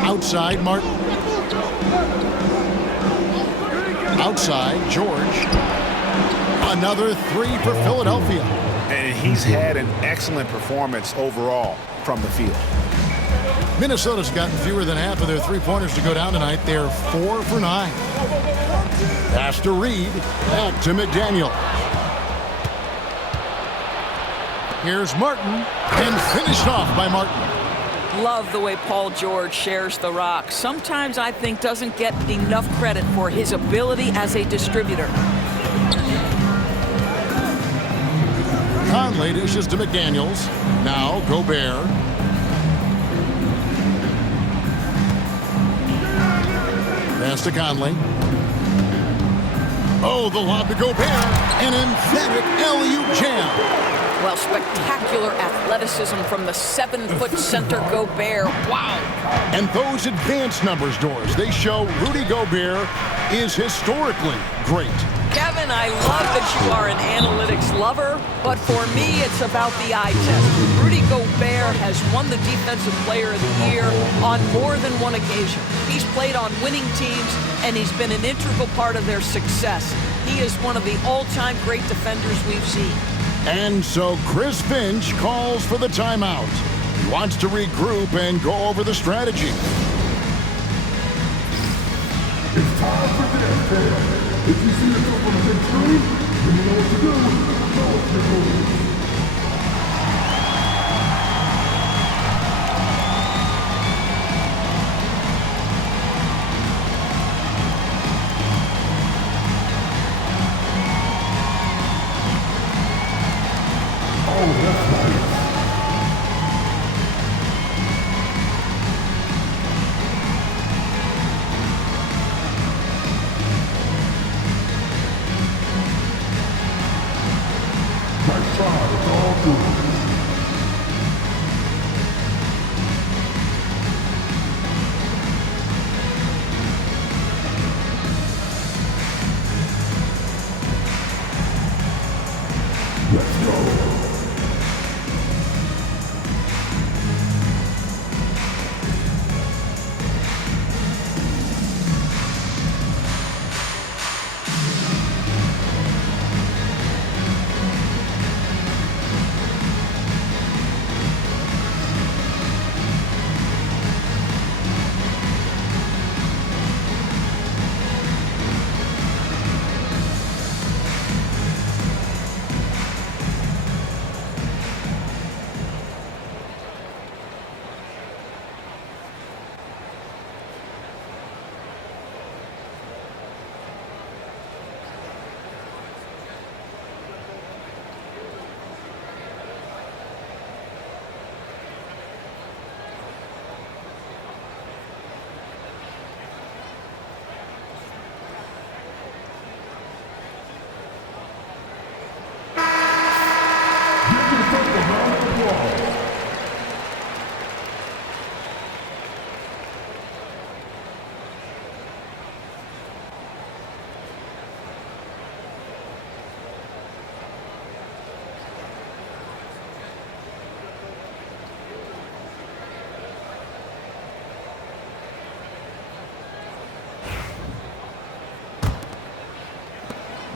Outside, Martin. Outside, George. Another 3 for Philadelphia. And he's had an excellent performance overall from the field. Minnesota's gotten fewer than half of their 3-pointers to go down tonight. They're 4 for 9. Pass to Reed. Back to McDaniel. Here's Martin. And finished off by Martin. Love the way Paul George shares the rock. Sometimes I think doesn't get enough credit for his ability as a distributor. Conley dishes to McDaniels. Now Gobert. Pass to Conley. Oh, the lob to Gobert. An emphatic alley-oop jam. Well, spectacular athleticism from the 7-foot center Gobert. Wow. And those advanced numbers, Doris, they show Rudy Gobert is historically great. Kevin, I love that you are an analytics lover, but for me, it's about the eye test. Rudy Gobert has won the Defensive Player of the Year on more than one occasion. He's played on winning teams, and he's been an integral part of their success. He is one of the all-time great defenders we've seen. And so Chris Finch calls for the timeout. He wants to regroup and go over the strategy. It's time for this, Taylor. If you see yourself on a big screen, then you know what to do. Know what you're doing. Oh, that's nice. Nice try, it's all good. Let's go.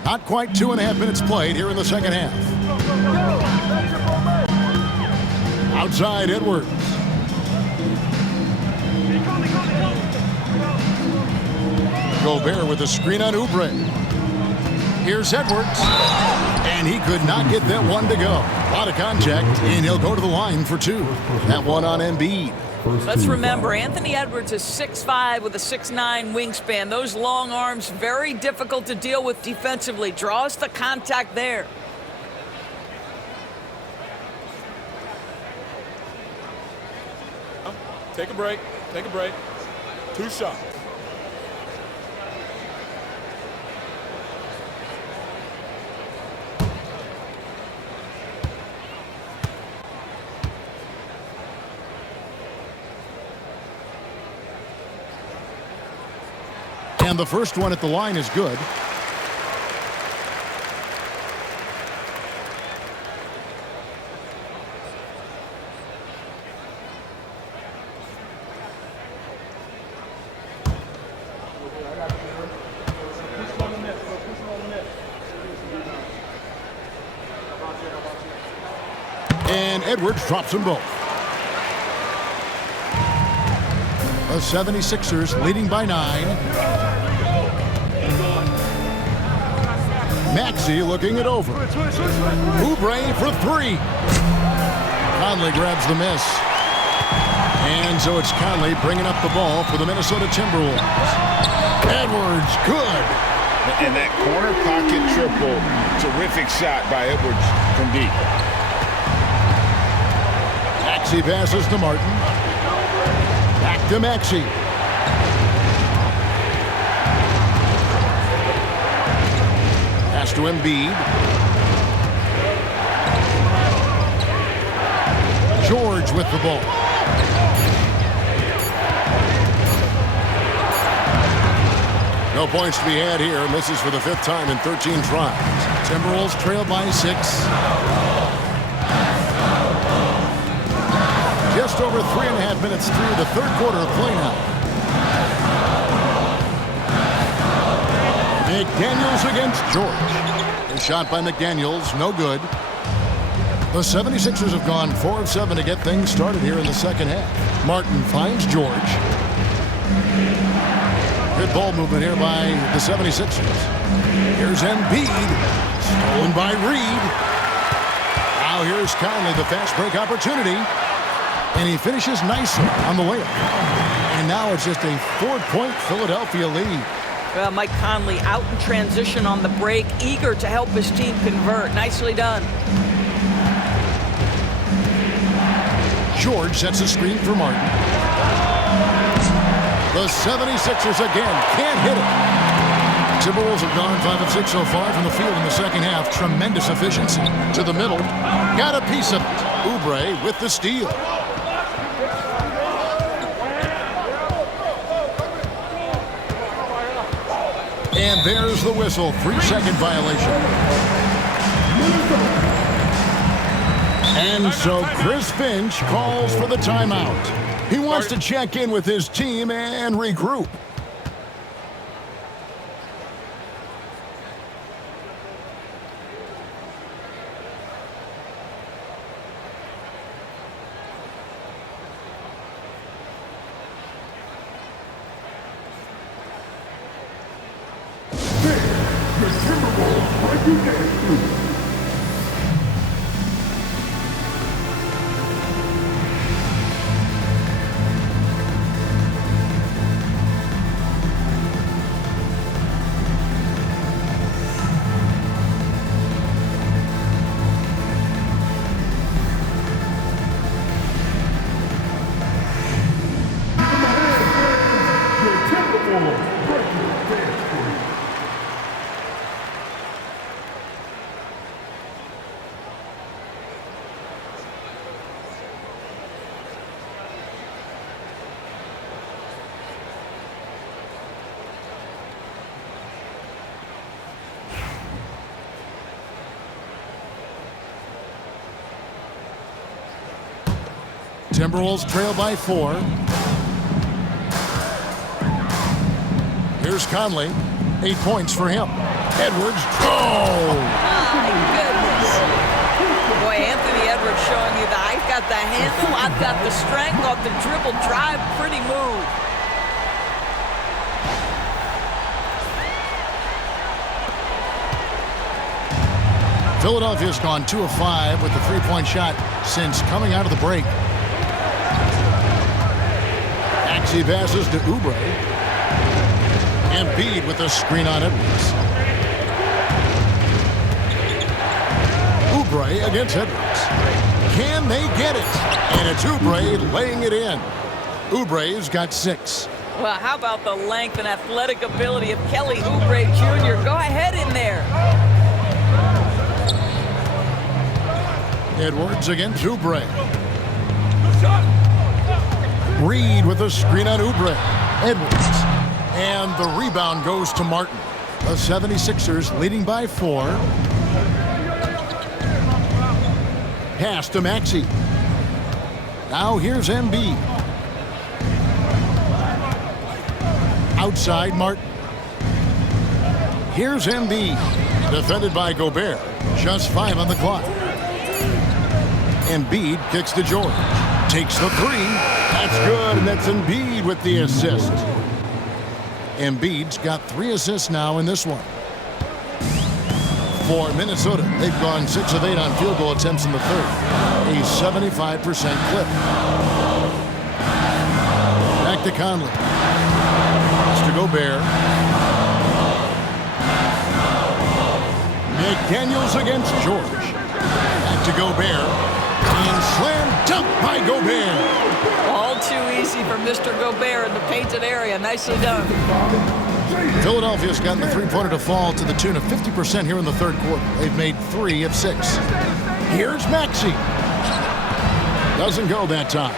Not quite 2.5 minutes played here in the second half. Outside Edwards. Gobert with a screen on Oubre. Here's Edwards. And he could not get that one to go. A lot of contact, and he'll go to the line for two. That one on Embiid. Let's remember, Anthony Edwards is 6'5" with a 6'9" wingspan. Those long arms, very difficult to deal with defensively. Draws the contact there. Take a break. Take a break. 2 shots. And the first one at the line is good. And Edwards drops them both. The 76ers leading by 9. Maxey looking it over. Oubre for 3. Conley grabs the miss. And so it's Conley bringing up the ball for the Minnesota Timberwolves. Edwards, good. And that corner pocket triple, terrific shot by Edwards from deep. Maxey passes to Martin. Back to Maxey. Pass to Embiid. George with the ball. No points to be had here. Misses for the 5th time in 13 tries. Timberwolves trail by 6. Just over 3.5 minutes through the 3rd quarter of play now. McDaniels against George. A shot by McDaniels, no good. The 76ers have gone 4 of 7 to get things started here in the 2nd half. Martin finds George. Good ball movement here by the 76ers. Here's Embiid. Stolen by Reed. Now here's Conley, the fast break opportunity. And he finishes nicely on the layup. And now it's just a 4-point Philadelphia lead. Well, Mike Conley out in transition on the break, eager to help his team convert. Nicely done. George sets a screen for Martin. The 76ers again can't hit it. Timberwolves have gone 5 of 6 so far from the field in the 2nd half. Tremendous efficiency. To the middle. Got a piece of it. Oubre with the steal. And there's the whistle. 3-second violation. And so Chris Finch calls for the timeout. He wants to check in with his team and regroup. The Timberwolves break you down. Timberwolves trail by 4. Here's Conley. 8 points for him. Edwards. Oh! My goodness. Boy, Anthony Edwards showing you that I've got the handle, I've got the strength, off the dribble drive. Pretty move. Philadelphia's gone 2 of 5 with the 3-point shot since coming out of the break. Maxey passes to Oubre. Embiid with a screen on Edwards. Oubre against Edwards. Can they get it? And it's Oubre laying it in. Oubre's got 6. Well, how about the length and athletic ability of Kelly Oubre Jr.? Go ahead in there. Edwards against Oubre. Reed with a screen on Oubre. Edwards. And the rebound goes to Martin. The 76ers leading by 4. Pass to Maxey. Now here's Embiid. Outside Martin. Here's Embiid. Defended by Gobert. Just 5 on the clock. Embiid kicks to George. Takes the 3. That's good, and that's Embiid with the assist. Embiid's got 3 assists now in this one. For Minnesota, they've gone 6 of 8 on field goal attempts in the 3rd. A 75% clip. Back to Conley. Pass to Gobert. McDaniels against George. Back to Gobert. And slam Jump by Gobert. All too easy for Mr. Gobert in the painted area. Nicely done. Philadelphia's gotten the three-pointer to fall to the tune of 50% here in the third quarter. They've made 3 of 6. Here's Maxey. Doesn't go that time.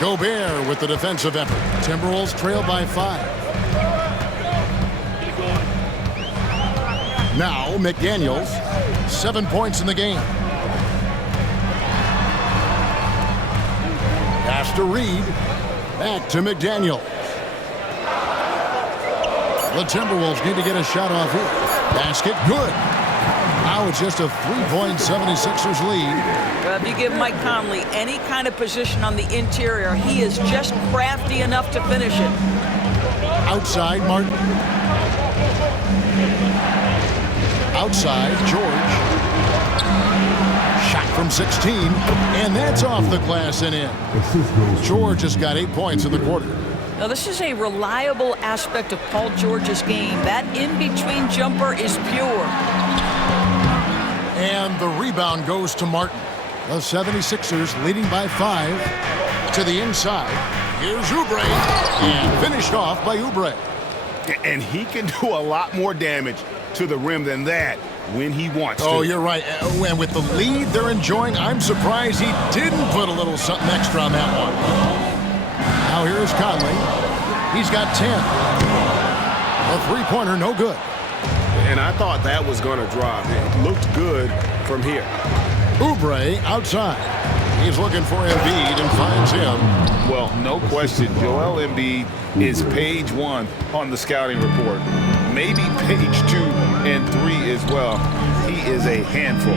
Gobert with the defensive effort. Timberwolves trail by 5. Now McDaniels, 7 points in the game. Pass to Reed. Back to McDaniel. The Timberwolves need to get a shot off here. Basket good. Now it's just a 3-point 76ers lead. Well, if you give Mike Conley any kind of position on the interior, he is just crafty enough to finish it. Outside, Martin. Outside, George. Shot from 16, and that's off the glass and in. George has got 8 points in the quarter. Now, this is a reliable aspect of Paul George's game. That in-between jumper is pure. And the rebound goes to Martin. The 76ers leading by 5 to the inside. Here's Oubre, and finished off by Oubre. And he can do a lot more damage to the rim than that when he wants to. Oh, you're right. And with the lead they're enjoying, I'm surprised he didn't put a little something extra on that one. Now here's Conley. He's got 10. A three-pointer, no good. And I thought that was going to drop. It looked good from here. Oubre outside. He's looking for Embiid and finds him. Well, no question, Joel Embiid is page 1 on the scouting report. Maybe page 2 and 3 as well. He is a handful.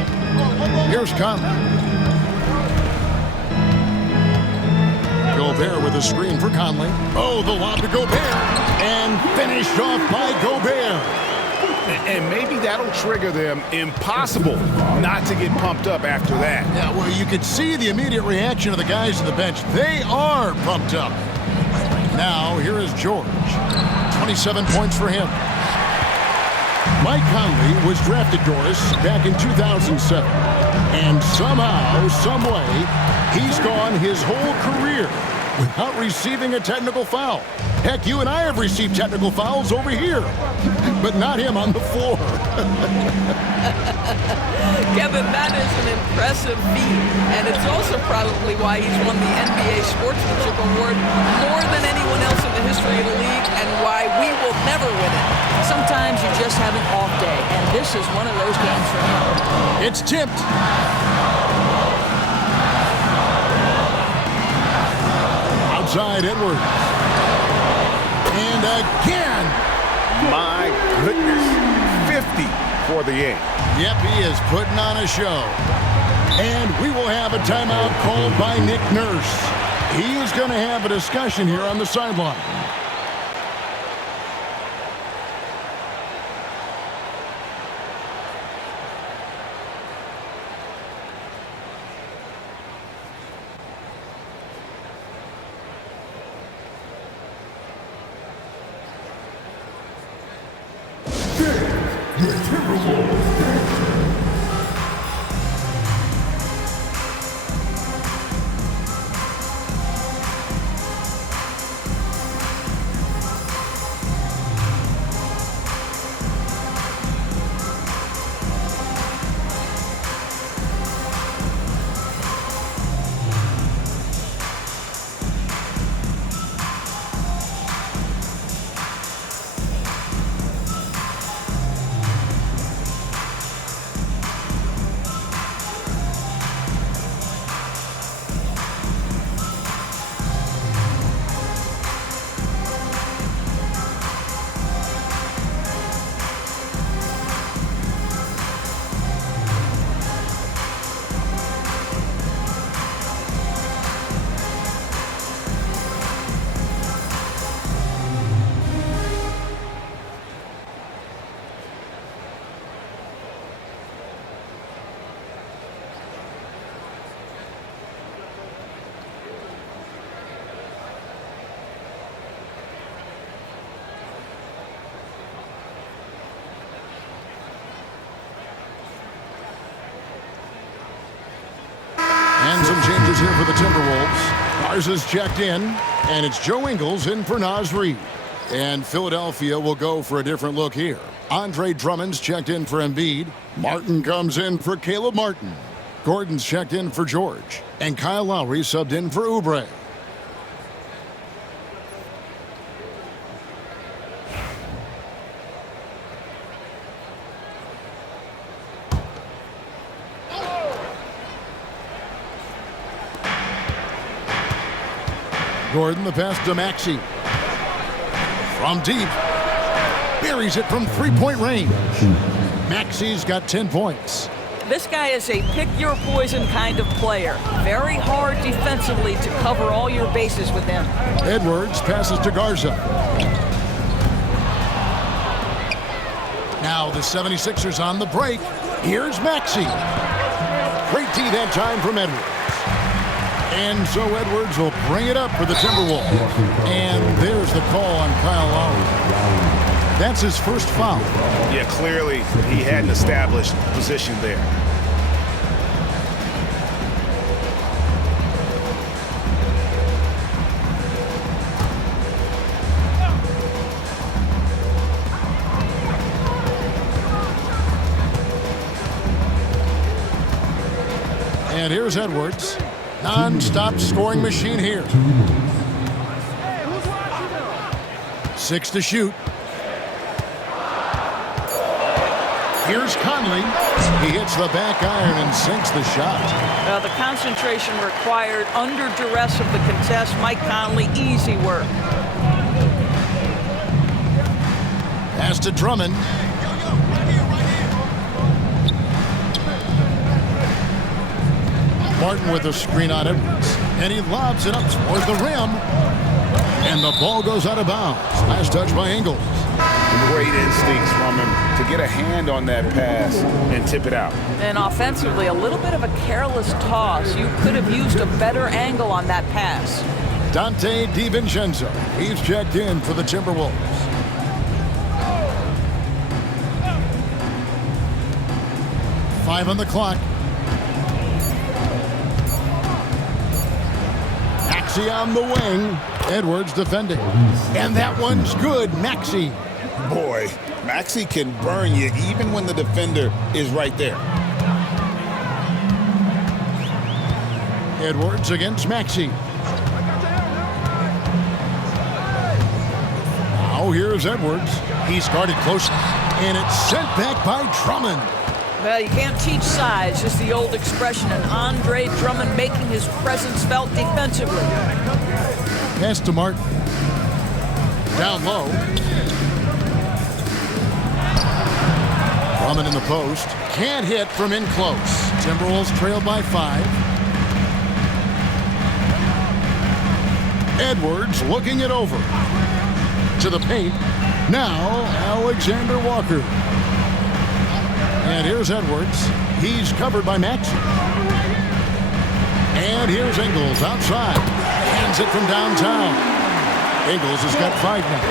Here's Conley. Gobert with a screen for Conley. Oh, the lob to Gobert. And finished off by Gobert. And maybe that'll trigger them. Impossible not to get pumped up after that. Yeah, well, you could see the immediate reaction of the guys on the bench. They are pumped up. Now, here is George. 27 points for him. Mike Conley was drafted, Doris, back in 2007. And somehow, someway, he's gone his whole career without receiving a technical foul. Heck, you and I have received technical fouls over here, but not him on the floor. Kevin, that is an impressive feat, and it's also probably why he's won the NBA Sportsmanship Award more than anyone else in the history of the league, and why we will never win it. Sometimes you just have an off day, and this is one of those games for him. It's tipped. Outside, Edwards. And again. My goodness. 50 for the game. Yep, he is putting on a show. And we will have a timeout called by Nick Nurse. He is going to have a discussion here on the sideline. is here for the Timberwolves. Garza's checked in, and it's Joe Ingles in for Naz Reid. And Philadelphia will go for a different look here. Andre Drummond's checked in for Embiid. Martin comes in for Caleb Martin. Gordon's checked in for George. And Kyle Lowry subbed in for Oubre. Gordon, the pass to Maxey. From deep. Buries it from three-point range. Maxey's got 10 points. This guy is a pick-your-poison kind of player. Very hard defensively to cover all your bases with him. Edwards passes to Garza. Now the 76ers on the break. Here's Maxey. Great D that time from Edwards. And so Edwards will bring it up for the Timberwolves. And there's the call on Kyle Lowry. That's his first foul. Yeah, clearly he had an established position there. And here's Edwards. Non-stop scoring machine here. 6 to shoot. Here's Conley. He hits the back iron and sinks the shot. The concentration required under duress of the contest. Mike Conley, easy work. Pass to Drummond. Martin with a screen on Edwards. And he lobs it up towards the rim. And the ball goes out of bounds. Last touch by Ingles. Great instincts from him to get a hand on that pass and tip it out. And offensively, a little bit of a careless toss. You could have used a better angle on that pass. Dante DiVincenzo. He's checked in for the Timberwolves. Five on the clock. Maxey on the wing. Edwards defending. And that one's good. Maxey. Boy, Maxey can burn you even when the defender is right there. Edwards against Maxey. Now here's Edwards. He's guarded close. And it's sent back by Drummond. Well, you can't teach size, just the old expression, and Andre Drummond making his presence felt defensively. Pass to Martin. Down low. Drummond in the post. Can't hit from in close. Timberwolves trail by 5. Edwards looking it over. To the paint. Now Alexander Walker. And here's Edwards. He's covered by Maxey. And here's Ingles outside. Hands it from downtown. Ingles has got 5 now.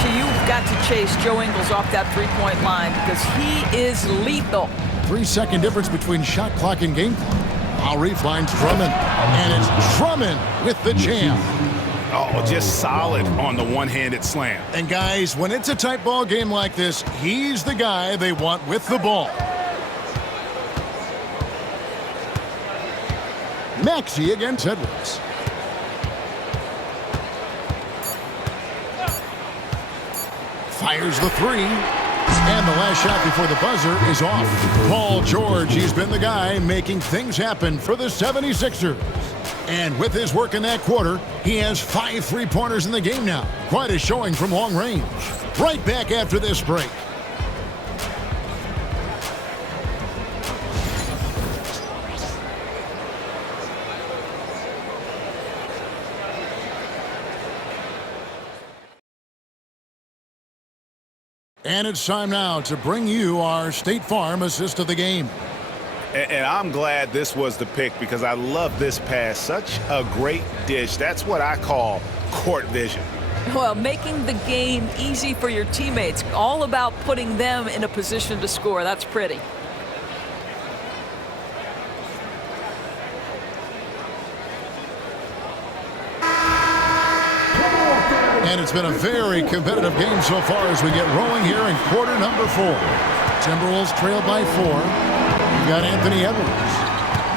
So you've got to chase Joe Ingles off that three-point line because he is lethal. 3-second difference between shot clock and game clock. Lowry finds Drummond. And it's Drummond with the jam. Oh, just solid on the one-handed slam. And guys, when it's a tight ball game like this, he's the guy they want with the ball. Maxey against Edwards. Fires the 3. And the last shot before the buzzer is off. Paul George, he's been the guy making things happen for the 76ers. And with his work in that quarter, he has 5 three-pointers in the game now. Quite a showing from long range. Right back after this break. And it's time now to bring you our State Farm assist of the game. And I'm glad this was the pick because I love this pass. Such a great dish. That's what I call court vision. Well, making the game easy for your teammates. All about putting them in a position to score. That's pretty. And it's been a very competitive game so far as we get rolling here in quarter number 4. Timberwolves trail by 4. You've got Anthony Edwards.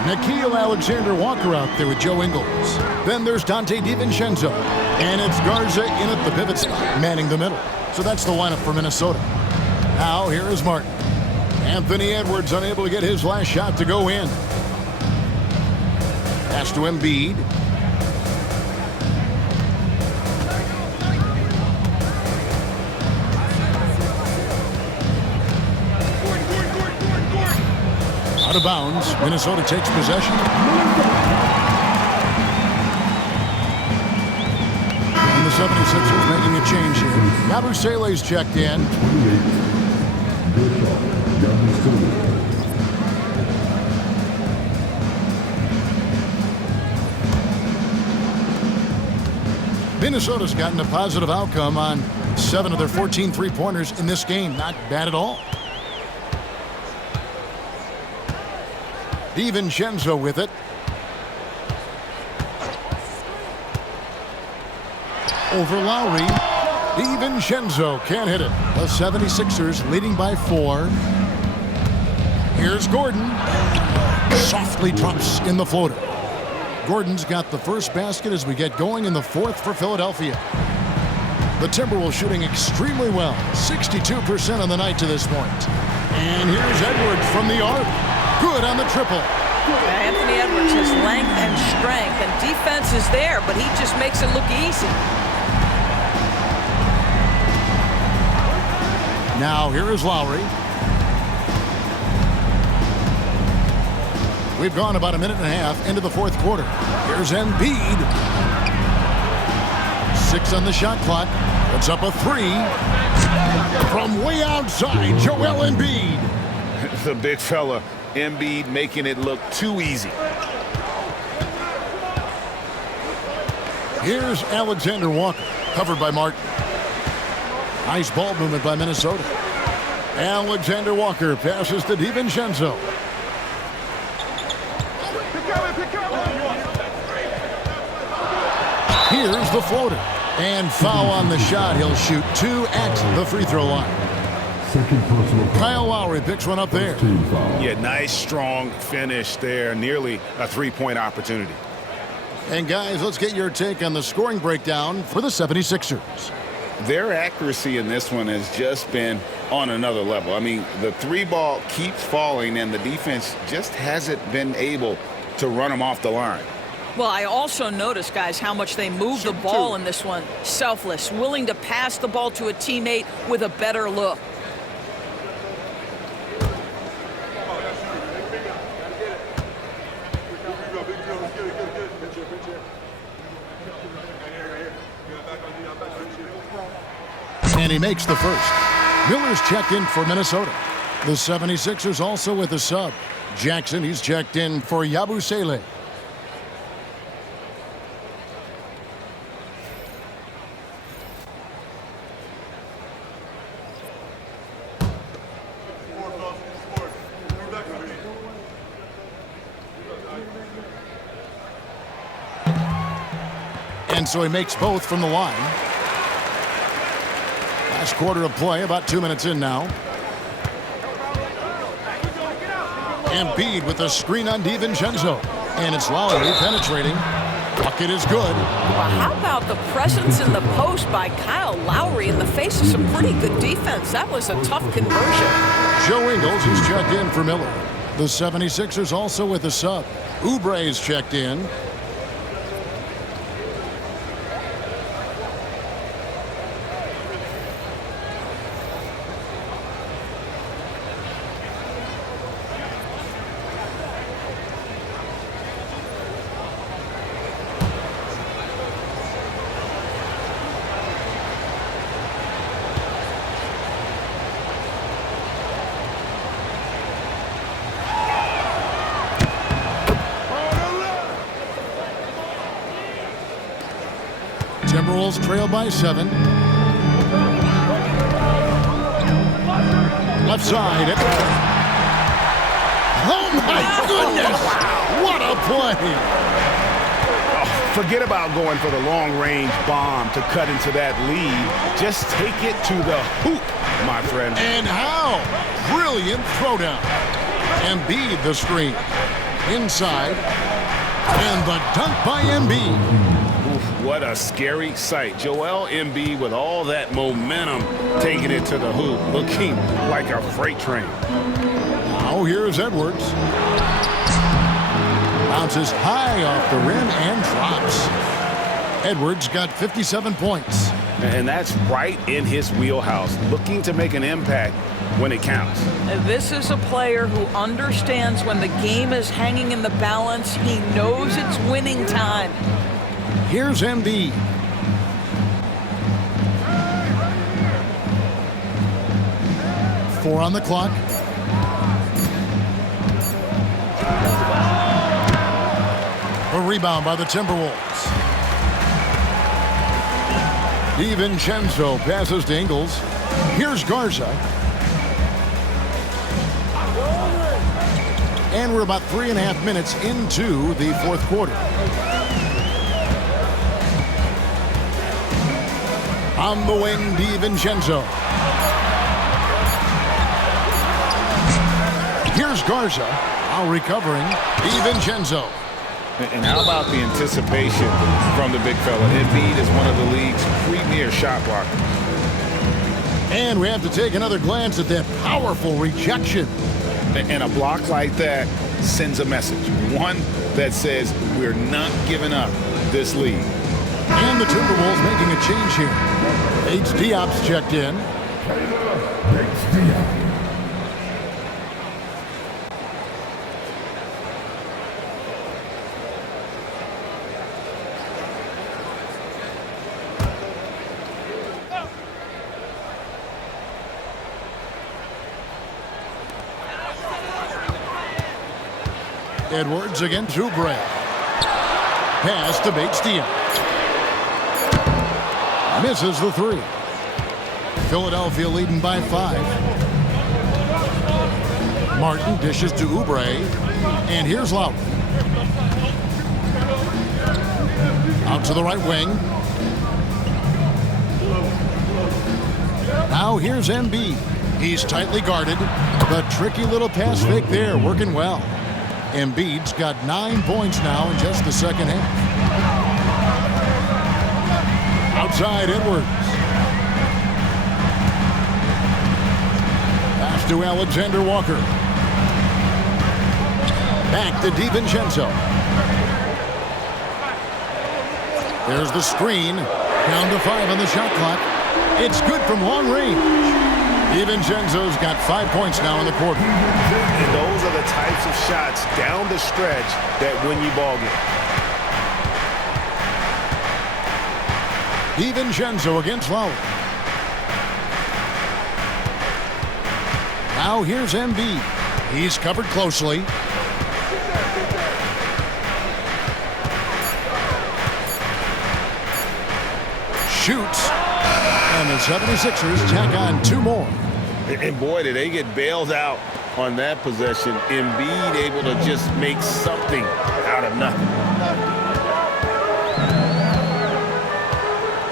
Nickeil Alexander-Walker out there with Joe Ingles. Then there's Dante DiVincenzo. And it's Garza in at the pivot spot, manning the middle. So that's the lineup for Minnesota. Now here is Martin. Anthony Edwards unable to get his last shot to go in. Pass to Embiid. Out of bounds. Minnesota takes possession. And the 76ers making a change here. Yabusele's checked in. Minnesota's gotten a positive outcome on 7 of their 14 three-pointers in this game. Not bad at all. DiVincenzo with it. Over Lowry. DiVincenzo can't hit it. The 76ers leading by 4. Here's Gordon. Softly drops in the floater. Gordon's got the first basket as we get going in the 4th for Philadelphia. The Timberwolves shooting extremely well. 62% on the night to this point. And here's Edwards from the arc. Good on the triple. Anthony Edwards has length and strength, and defense is there, but he just makes it look easy. Now here is Lowry. We've gone about a minute and a half into the 4th quarter. Here's Embiid. 6 on the shot clock. Puts up a 3. From way outside, Joel Embiid. The big fella, Embiid, making it look too easy. Here's Alexander Walker, covered by Martin. Nice ball movement by Minnesota. Alexander Walker passes to DiVincenzo. Here's the floater. And foul on the shot. He'll shoot 2 at the free throw line. Kyle Lowry picks one up there. Yeah, nice, strong finish there. Nearly a 3-point opportunity. And guys, let's get your take on the scoring breakdown for the 76ers. Their accuracy in this one has just been on another level. I mean, the 3-ball keeps falling, and the defense just hasn't been able to run them off the line. Well, I also noticed, guys, how much they move the ball in this one. Selfless, willing to pass the ball to a teammate with a better look. And he makes the first. Miller's checked in for Minnesota. The 76ers also with a sub. Jackson, he's checked in for Yabusele. And so he makes both from the line. Last quarter of play, about 2 minutes in now. Embiid with a screen on DiVincenzo. And it's Lowry penetrating. Bucket is good. Well, how about the presence in the post by Kyle Lowry in the face of some pretty good defense? That was a tough conversion. Joe Ingles is checked in for Miller. The 76ers also with a sub. Oubre is checked in. Timberwolves trail by 7. Left side. Oh, my goodness. What a play. Forget about going for the long-range bomb to cut into that lead. Just take it to the hoop, my friend. And how? Brilliant throwdown. Embiid the screen. Inside. And the dunk by Embiid. Oof, what a scary sight. Joel Embiid with all that momentum taking it to the hoop, looking like a freight train. Now here's Edwards. Bounces high off the rim and drops. Edwards got 57 points. And that's right in his wheelhouse, looking to make an impact when it counts. This is a player who understands when the game is hanging in the balance. He knows it's winning time. Here's Embiid. Four on the clock. A rebound by the Timberwolves. DiVincenzo passes to Ingles. Here's Garza. And we're about 3.5 minutes into the fourth quarter. On the wing, DiVincenzo. Here's Garza. Now recovering, DiVincenzo. And how about the anticipation from the big fella? Embiid is one of the league's premier shot blockers. And we have to take another glance at that powerful rejection. And a block like that sends a message. One that says we're not giving up this lead. And the Timberwolves making a change here. H.Diop's checked in. Edwards against Oubre. Pass to Bates-Diop. Misses the three. Philadelphia leading by 5. Martin dishes to Oubre. And here's Lowry. Out to the right wing. Now here's Embiid. He's tightly guarded. The tricky little pass fake there, working well. Embiid's got 9 points now in just the second half. Outside Edwards. Pass to Alexander Walker. Back to DiVincenzo. There's the screen. Down to 5 on the shot clock. It's good from long range. DiVincenzo's got 5 points now in the quarter. And those are the types of shots down the stretch that win you ball games. DiVincenzo against Lowry. Now here's Embiid. He's covered closely. Shoots. And the 76ers tack on 2 more. And boy, did they get bailed out on that possession. Embiid able to just make something out of nothing.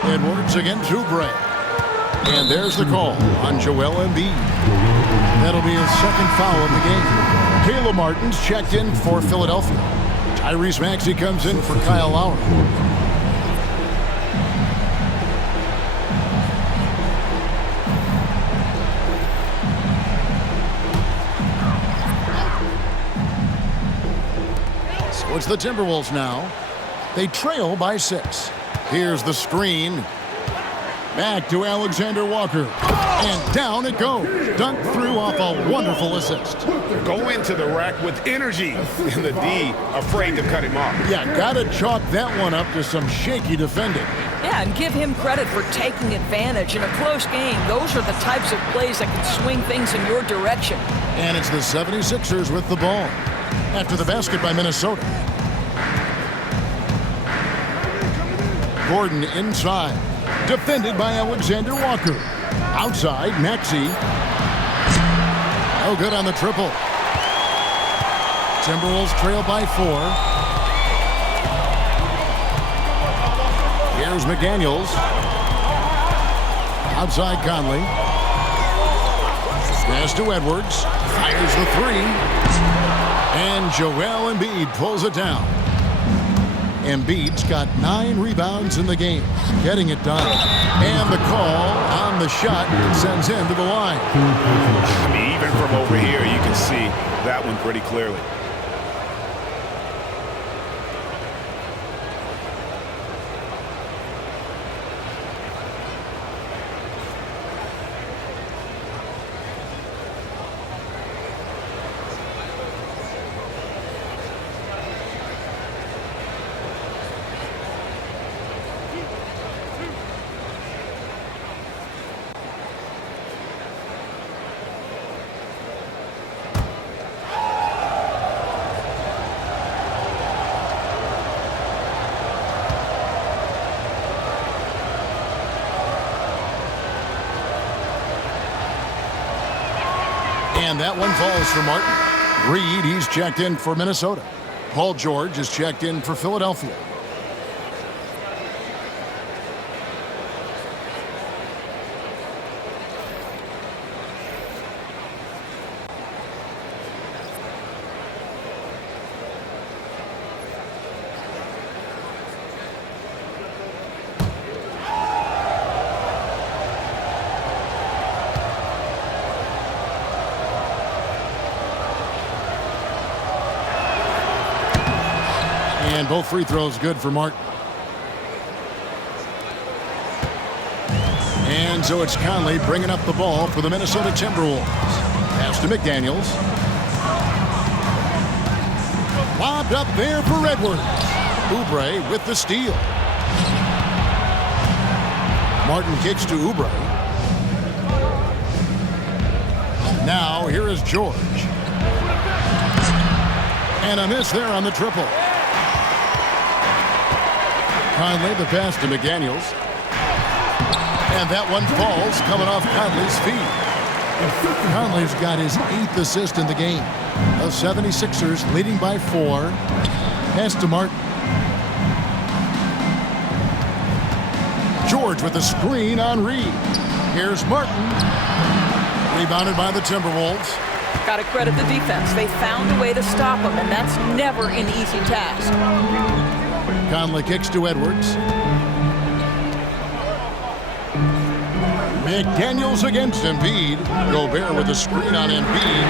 Edwards against Oubre. And there's the call on Joel Embiid. That'll be his second foul of the game. Caleb Martin's checked in for Philadelphia. Tyrese Maxey comes in for Kyle Lowry. So it's the Timberwolves now. They trail by 6. Here's the screen. Back to Alexander Walker. And down it goes. Dunked through off a wonderful assist. Go into the rack with energy. And the D afraid to cut him off. Yeah, gotta chalk that one up to some shaky defending. Yeah, and give him credit for taking advantage. In a close game, those are the types of plays that can swing things in your direction. And it's the 76ers with the ball. After the basket by Minnesota. Gordon inside. Defended by Alexander Walker. Outside, Maxey. No good on the triple. Timberwolves trail by 4. Here's McDaniels. Outside Conley. Pass to Edwards. Fires the three. And Joel Embiid pulls it down. Embiid's got 9 rebounds in the game. Getting it done. And the call on the shot sends him to the line. I mean, even from over here, you can see that one pretty clearly. And that one falls for Martin. Reed, he's checked in for Minnesota. Paul George is checked in for Philadelphia. And both free throws good for Martin. And so it's Conley bringing up the ball for the Minnesota Timberwolves. Pass to McDaniels. Lobbed up there for Edwards. Oubre with the steal. Martin kicks to Oubre. Now here is George. And a miss there on the triple. Conley, the pass to McDaniels. And that one falls coming off Conley's feet. Conley's got his 8th assist in the game. The 76ers leading by 4. Pass to Martin. George with the screen on Reed. Here's Martin. Rebounded by the Timberwolves. Got to credit the defense. They found a way to stop him, and that's never an easy task. Conley kicks to Edwards. McDaniels against Embiid. Gobert with a screen on Embiid.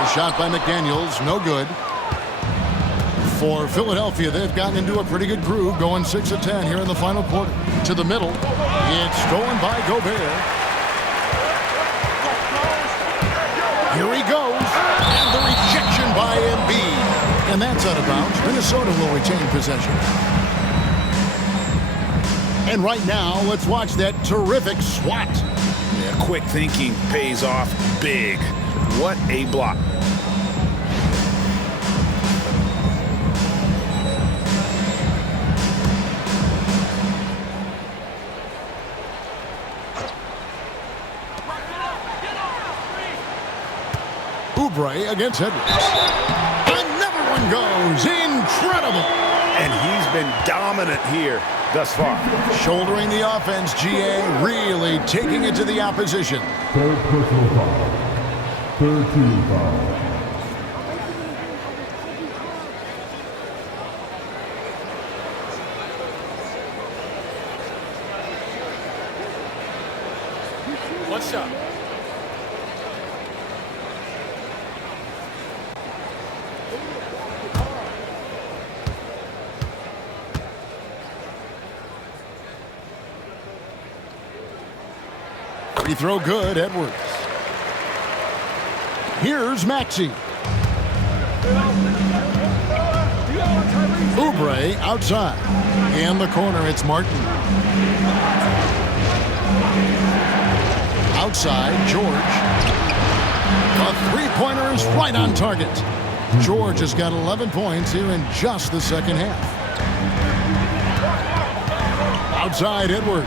A shot by McDaniels, no good. For Philadelphia, they've gotten into a pretty good groove, going 6 of 10 here in the final quarter. To the middle. It's stolen by Gobert. Here he goes. And the rejection by Embiid. And that's out of bounds. Minnesota will retain possession. And right now, let's watch that terrific swat. Yeah, quick thinking pays off big. What a block. Oubre against Edwards. Another one goes. Incredible. And he's been dominant here thus far. Shouldering the offense, GA really taking it to the opposition. Third personal foul. Third team foul. One shot. Free throw good, Edwards. Here's Maxey. Oubre outside. In the corner, it's Martin. Outside, George. A three-pointer is right on target. George has got 11 points here in just the second half. Outside, Edwards.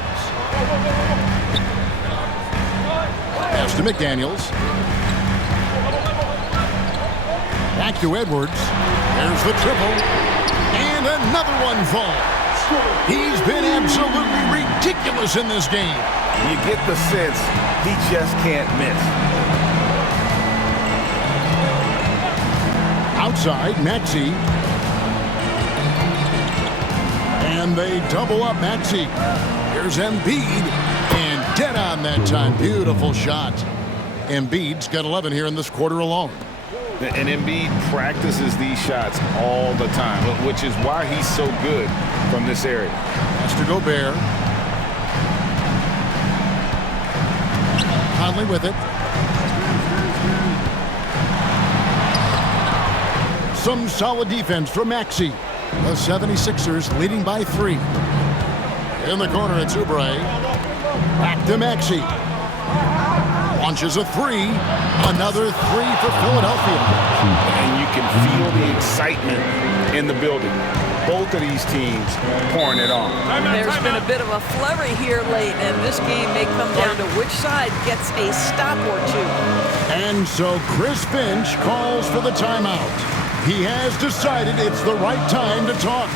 Pass to McDaniels. Back to Edwards. There's the triple. And another one falls. He's been absolutely ridiculous in this game. You get the sense he just can't miss. Outside, Maxey. And they double up Maxey. Here's Embiid. And dead on that time. Beautiful shot. Embiid's got 11 here in this quarter alone. And Embiid practices these shots all the time, which is why he's so good from this area. Has to Gobert. Conley with it. Some solid defense from Maxey. The 76ers leading by 3. In the corner, it's Oubre. Back to Maxey. Launches a 3. Another 3 for Philadelphia. And you can feel the excitement in the building. Both of these teams pouring it on. There's been a bit of a flurry here late, and this game may come down to which side gets a stop or two. And so Chris Finch calls for the timeout. He has decided it's the right time to talk.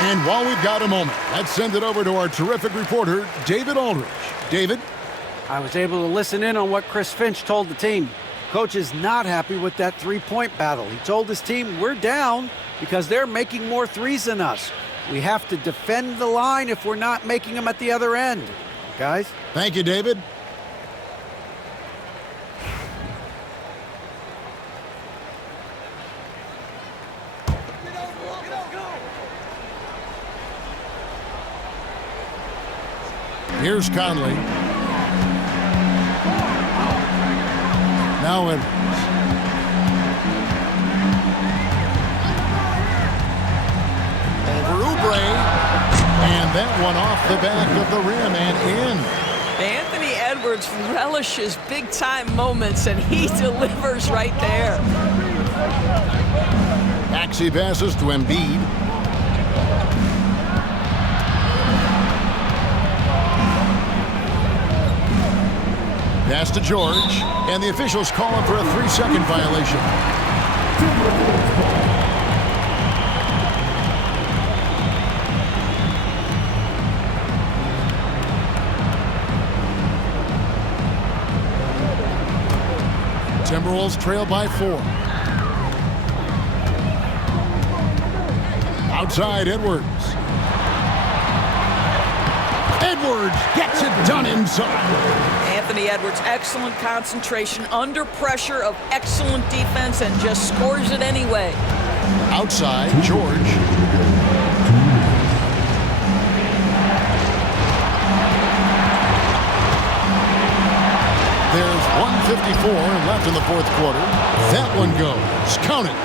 And while we've got a moment, let's send it over to our terrific reporter, David Aldridge. David? I was able to listen in on what Chris Finch told the team. Coach is not happy with that three-point battle. He told his team, we're down because they're making more threes than us. We have to defend the line if we're not making them at the other end. Guys? Thank you, David. Here's Conley. Now Edwards. Over Oubre. And that one off the back of the rim and in. Anthony Edwards relishes big-time moments, and he delivers right there. Maxey passes to Embiid. Pass to George, and the officials call him for a 3-second violation. Timberwolves trail by 4. Outside, Edwards. Edwards gets it done inside. Anthony Edwards, excellent concentration under pressure of excellent defense and just scores it anyway. Outside, George. There's 1:54 left in the fourth quarter. That one goes. Count it.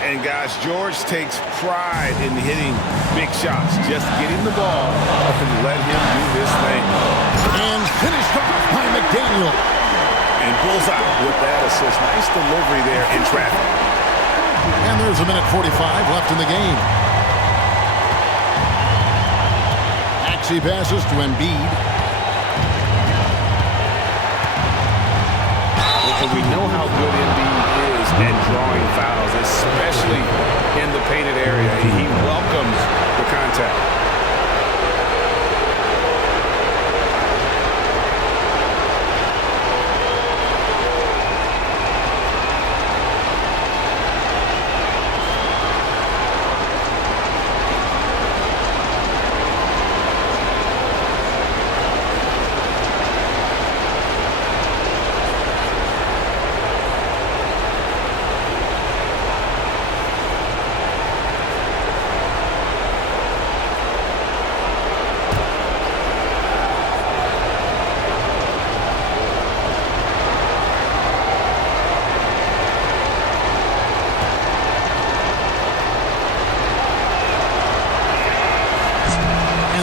And guys, George takes pride in hitting big shots. Just get him the ball and let him do his thing. And finished off by McDaniel. And bullseye with that assist. Nice delivery there in traffic. And there's a minute 45 left in the game. Maxey passes to Embiid. And we know how good Embiid is at drawing fouls, especially in the painted area. He welcomes the contact.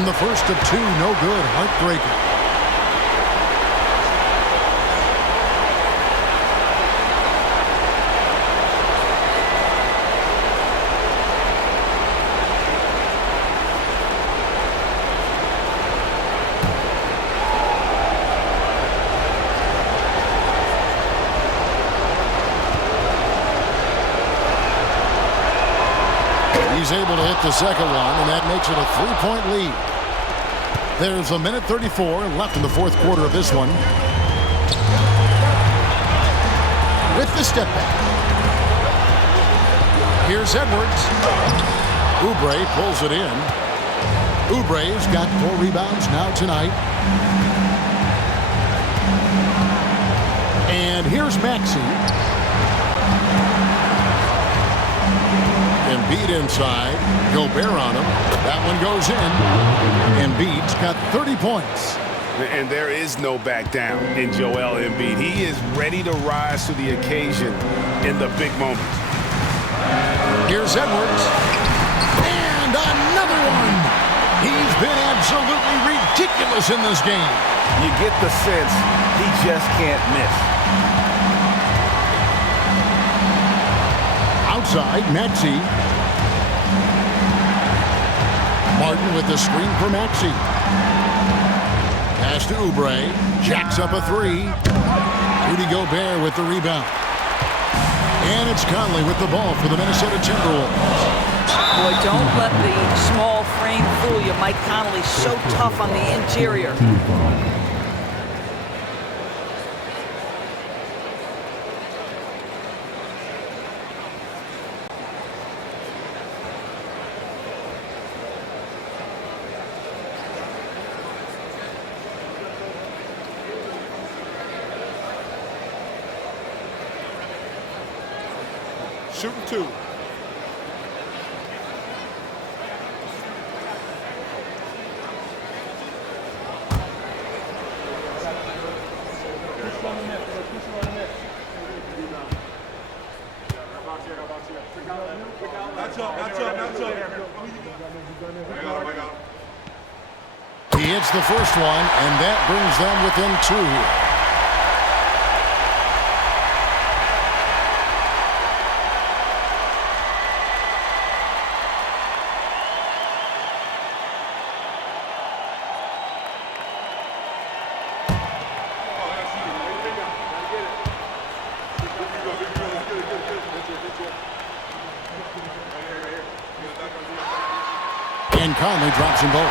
The first of two, no good. Heartbreaker. He's able to hit the second one, and that makes it a three-point lead. There's a minute 34 left in the fourth quarter of this one. With the step back. Here's Edwards. Oubre pulls it in. Oubre's got 4 rebounds now tonight. And here's Maxey. Embiid inside. Gobert on him. That one goes in. Embiid's got 30 points. And there is no back down in Joel Embiid. He is ready to rise to the occasion in the big moments. Here's Edwards. And another one. He's been absolutely ridiculous in this game. You get the sense he just can't miss. Outside, Maxey. Martin with the screen for Maxey. Pass to Oubre. Jacks up a three. Rudy Gobert with the rebound. And it's Conley with the ball for the Minnesota Timberwolves. Boy, don't let the small frame fool you. Mike Conley so tough on the interior. Shooting two. He hits the first one, and that brings them within 2 here. And Conley drops them both.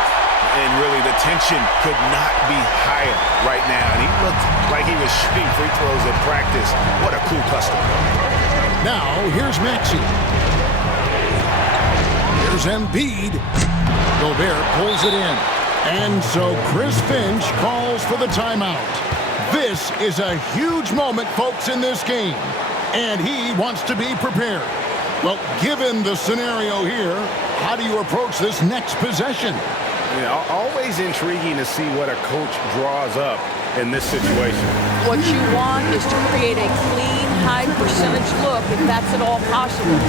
And really, the tension could not be higher right now. And he looked like he was shooting free throws at practice. What a cool customer. Now, here's Maxey. Here's Embiid. Gobert pulls it in. And so Chris Finch calls for the timeout. This is a huge moment, folks, in this game. And he wants to be prepared. Well, given the scenario here, how do you approach this next possession? Yeah, always intriguing to see what a coach draws up in this situation. What you want is to create a clean, high percentage look, if that's at all possible.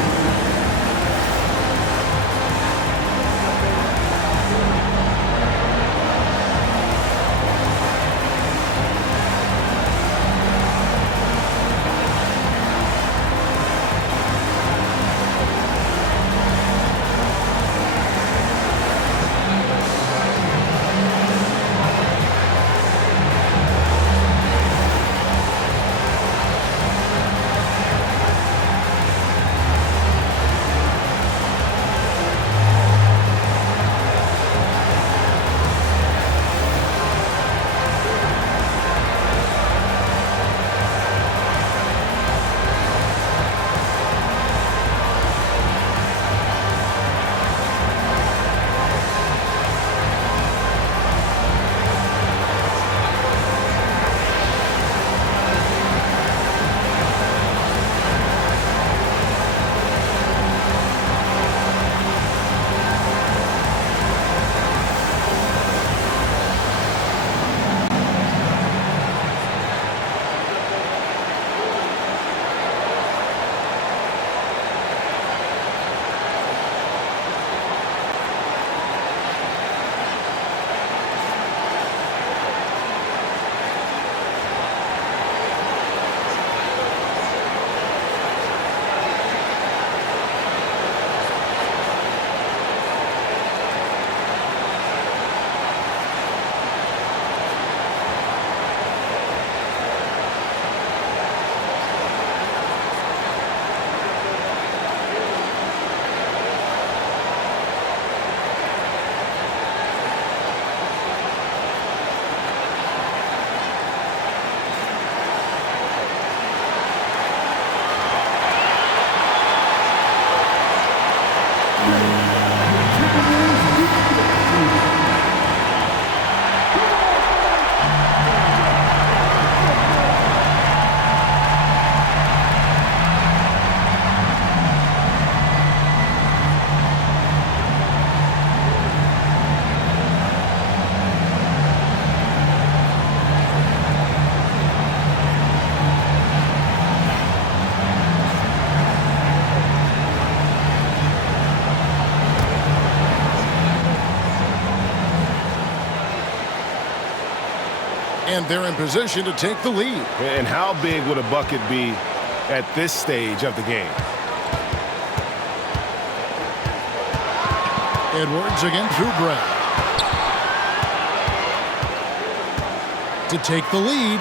And they're in position to take the lead. And how big would a bucket be at this stage of the game? Edwards against Oubre. To take the lead.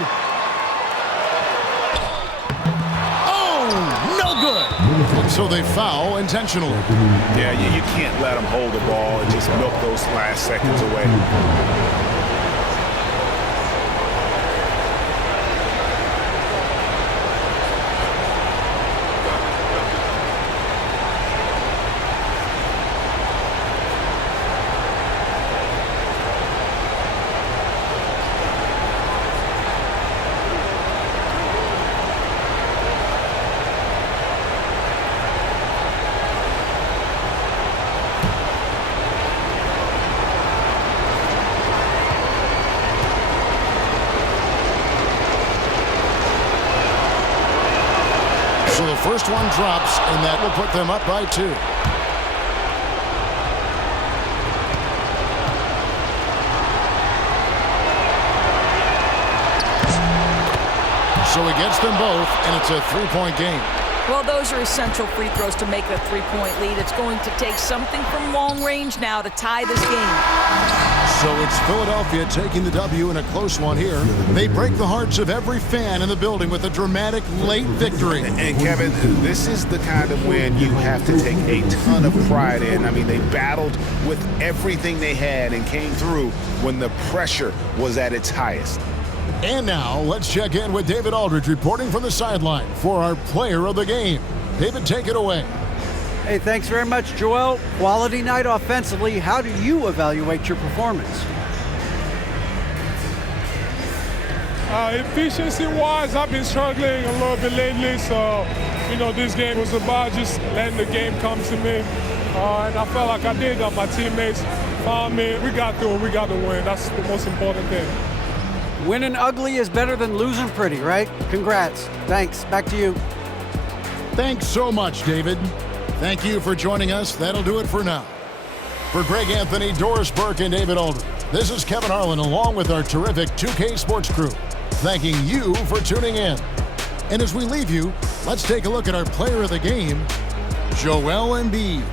Oh, no good. And so they foul intentionally. Yeah, you can't let them hold the ball and just milk those last seconds away. So the first one drops, and that will put them up by 2. So he gets them both, and it's a 3-point game. Well, those are essential free throws to make a 3-point lead. It's going to take something from long range now to tie this game. So it's Philadelphia taking the W in a close one here. They break the hearts of every fan in the building with a dramatic late victory. And Kevin, this is the kind of win you have to take a ton of pride in. I mean, they battled with everything they had and came through when the pressure was at its highest. And now let's check in with David Aldridge reporting from the sideline for our player of the game. David, take it away. Hey, thanks very much, Joel. Quality night offensively. How do you evaluate your performance? Efficiency-wise, I've been struggling a little bit lately, so, this game was about just letting the game come to me. And I felt like I did that. My teammates found me. We got through it. We got to win. That's the most important thing. Winning ugly is better than losing pretty, right? Congrats. Thanks. Back to you. Thanks so much, David. Thank you for joining us. That'll do it for now. For Greg Anthony, Doris Burke, and David Aldridge, this is Kevin Harlan along with our terrific 2K Sports crew, thanking you for tuning in. And as we leave you, let's take a look at our player of the game, Joel Embiid.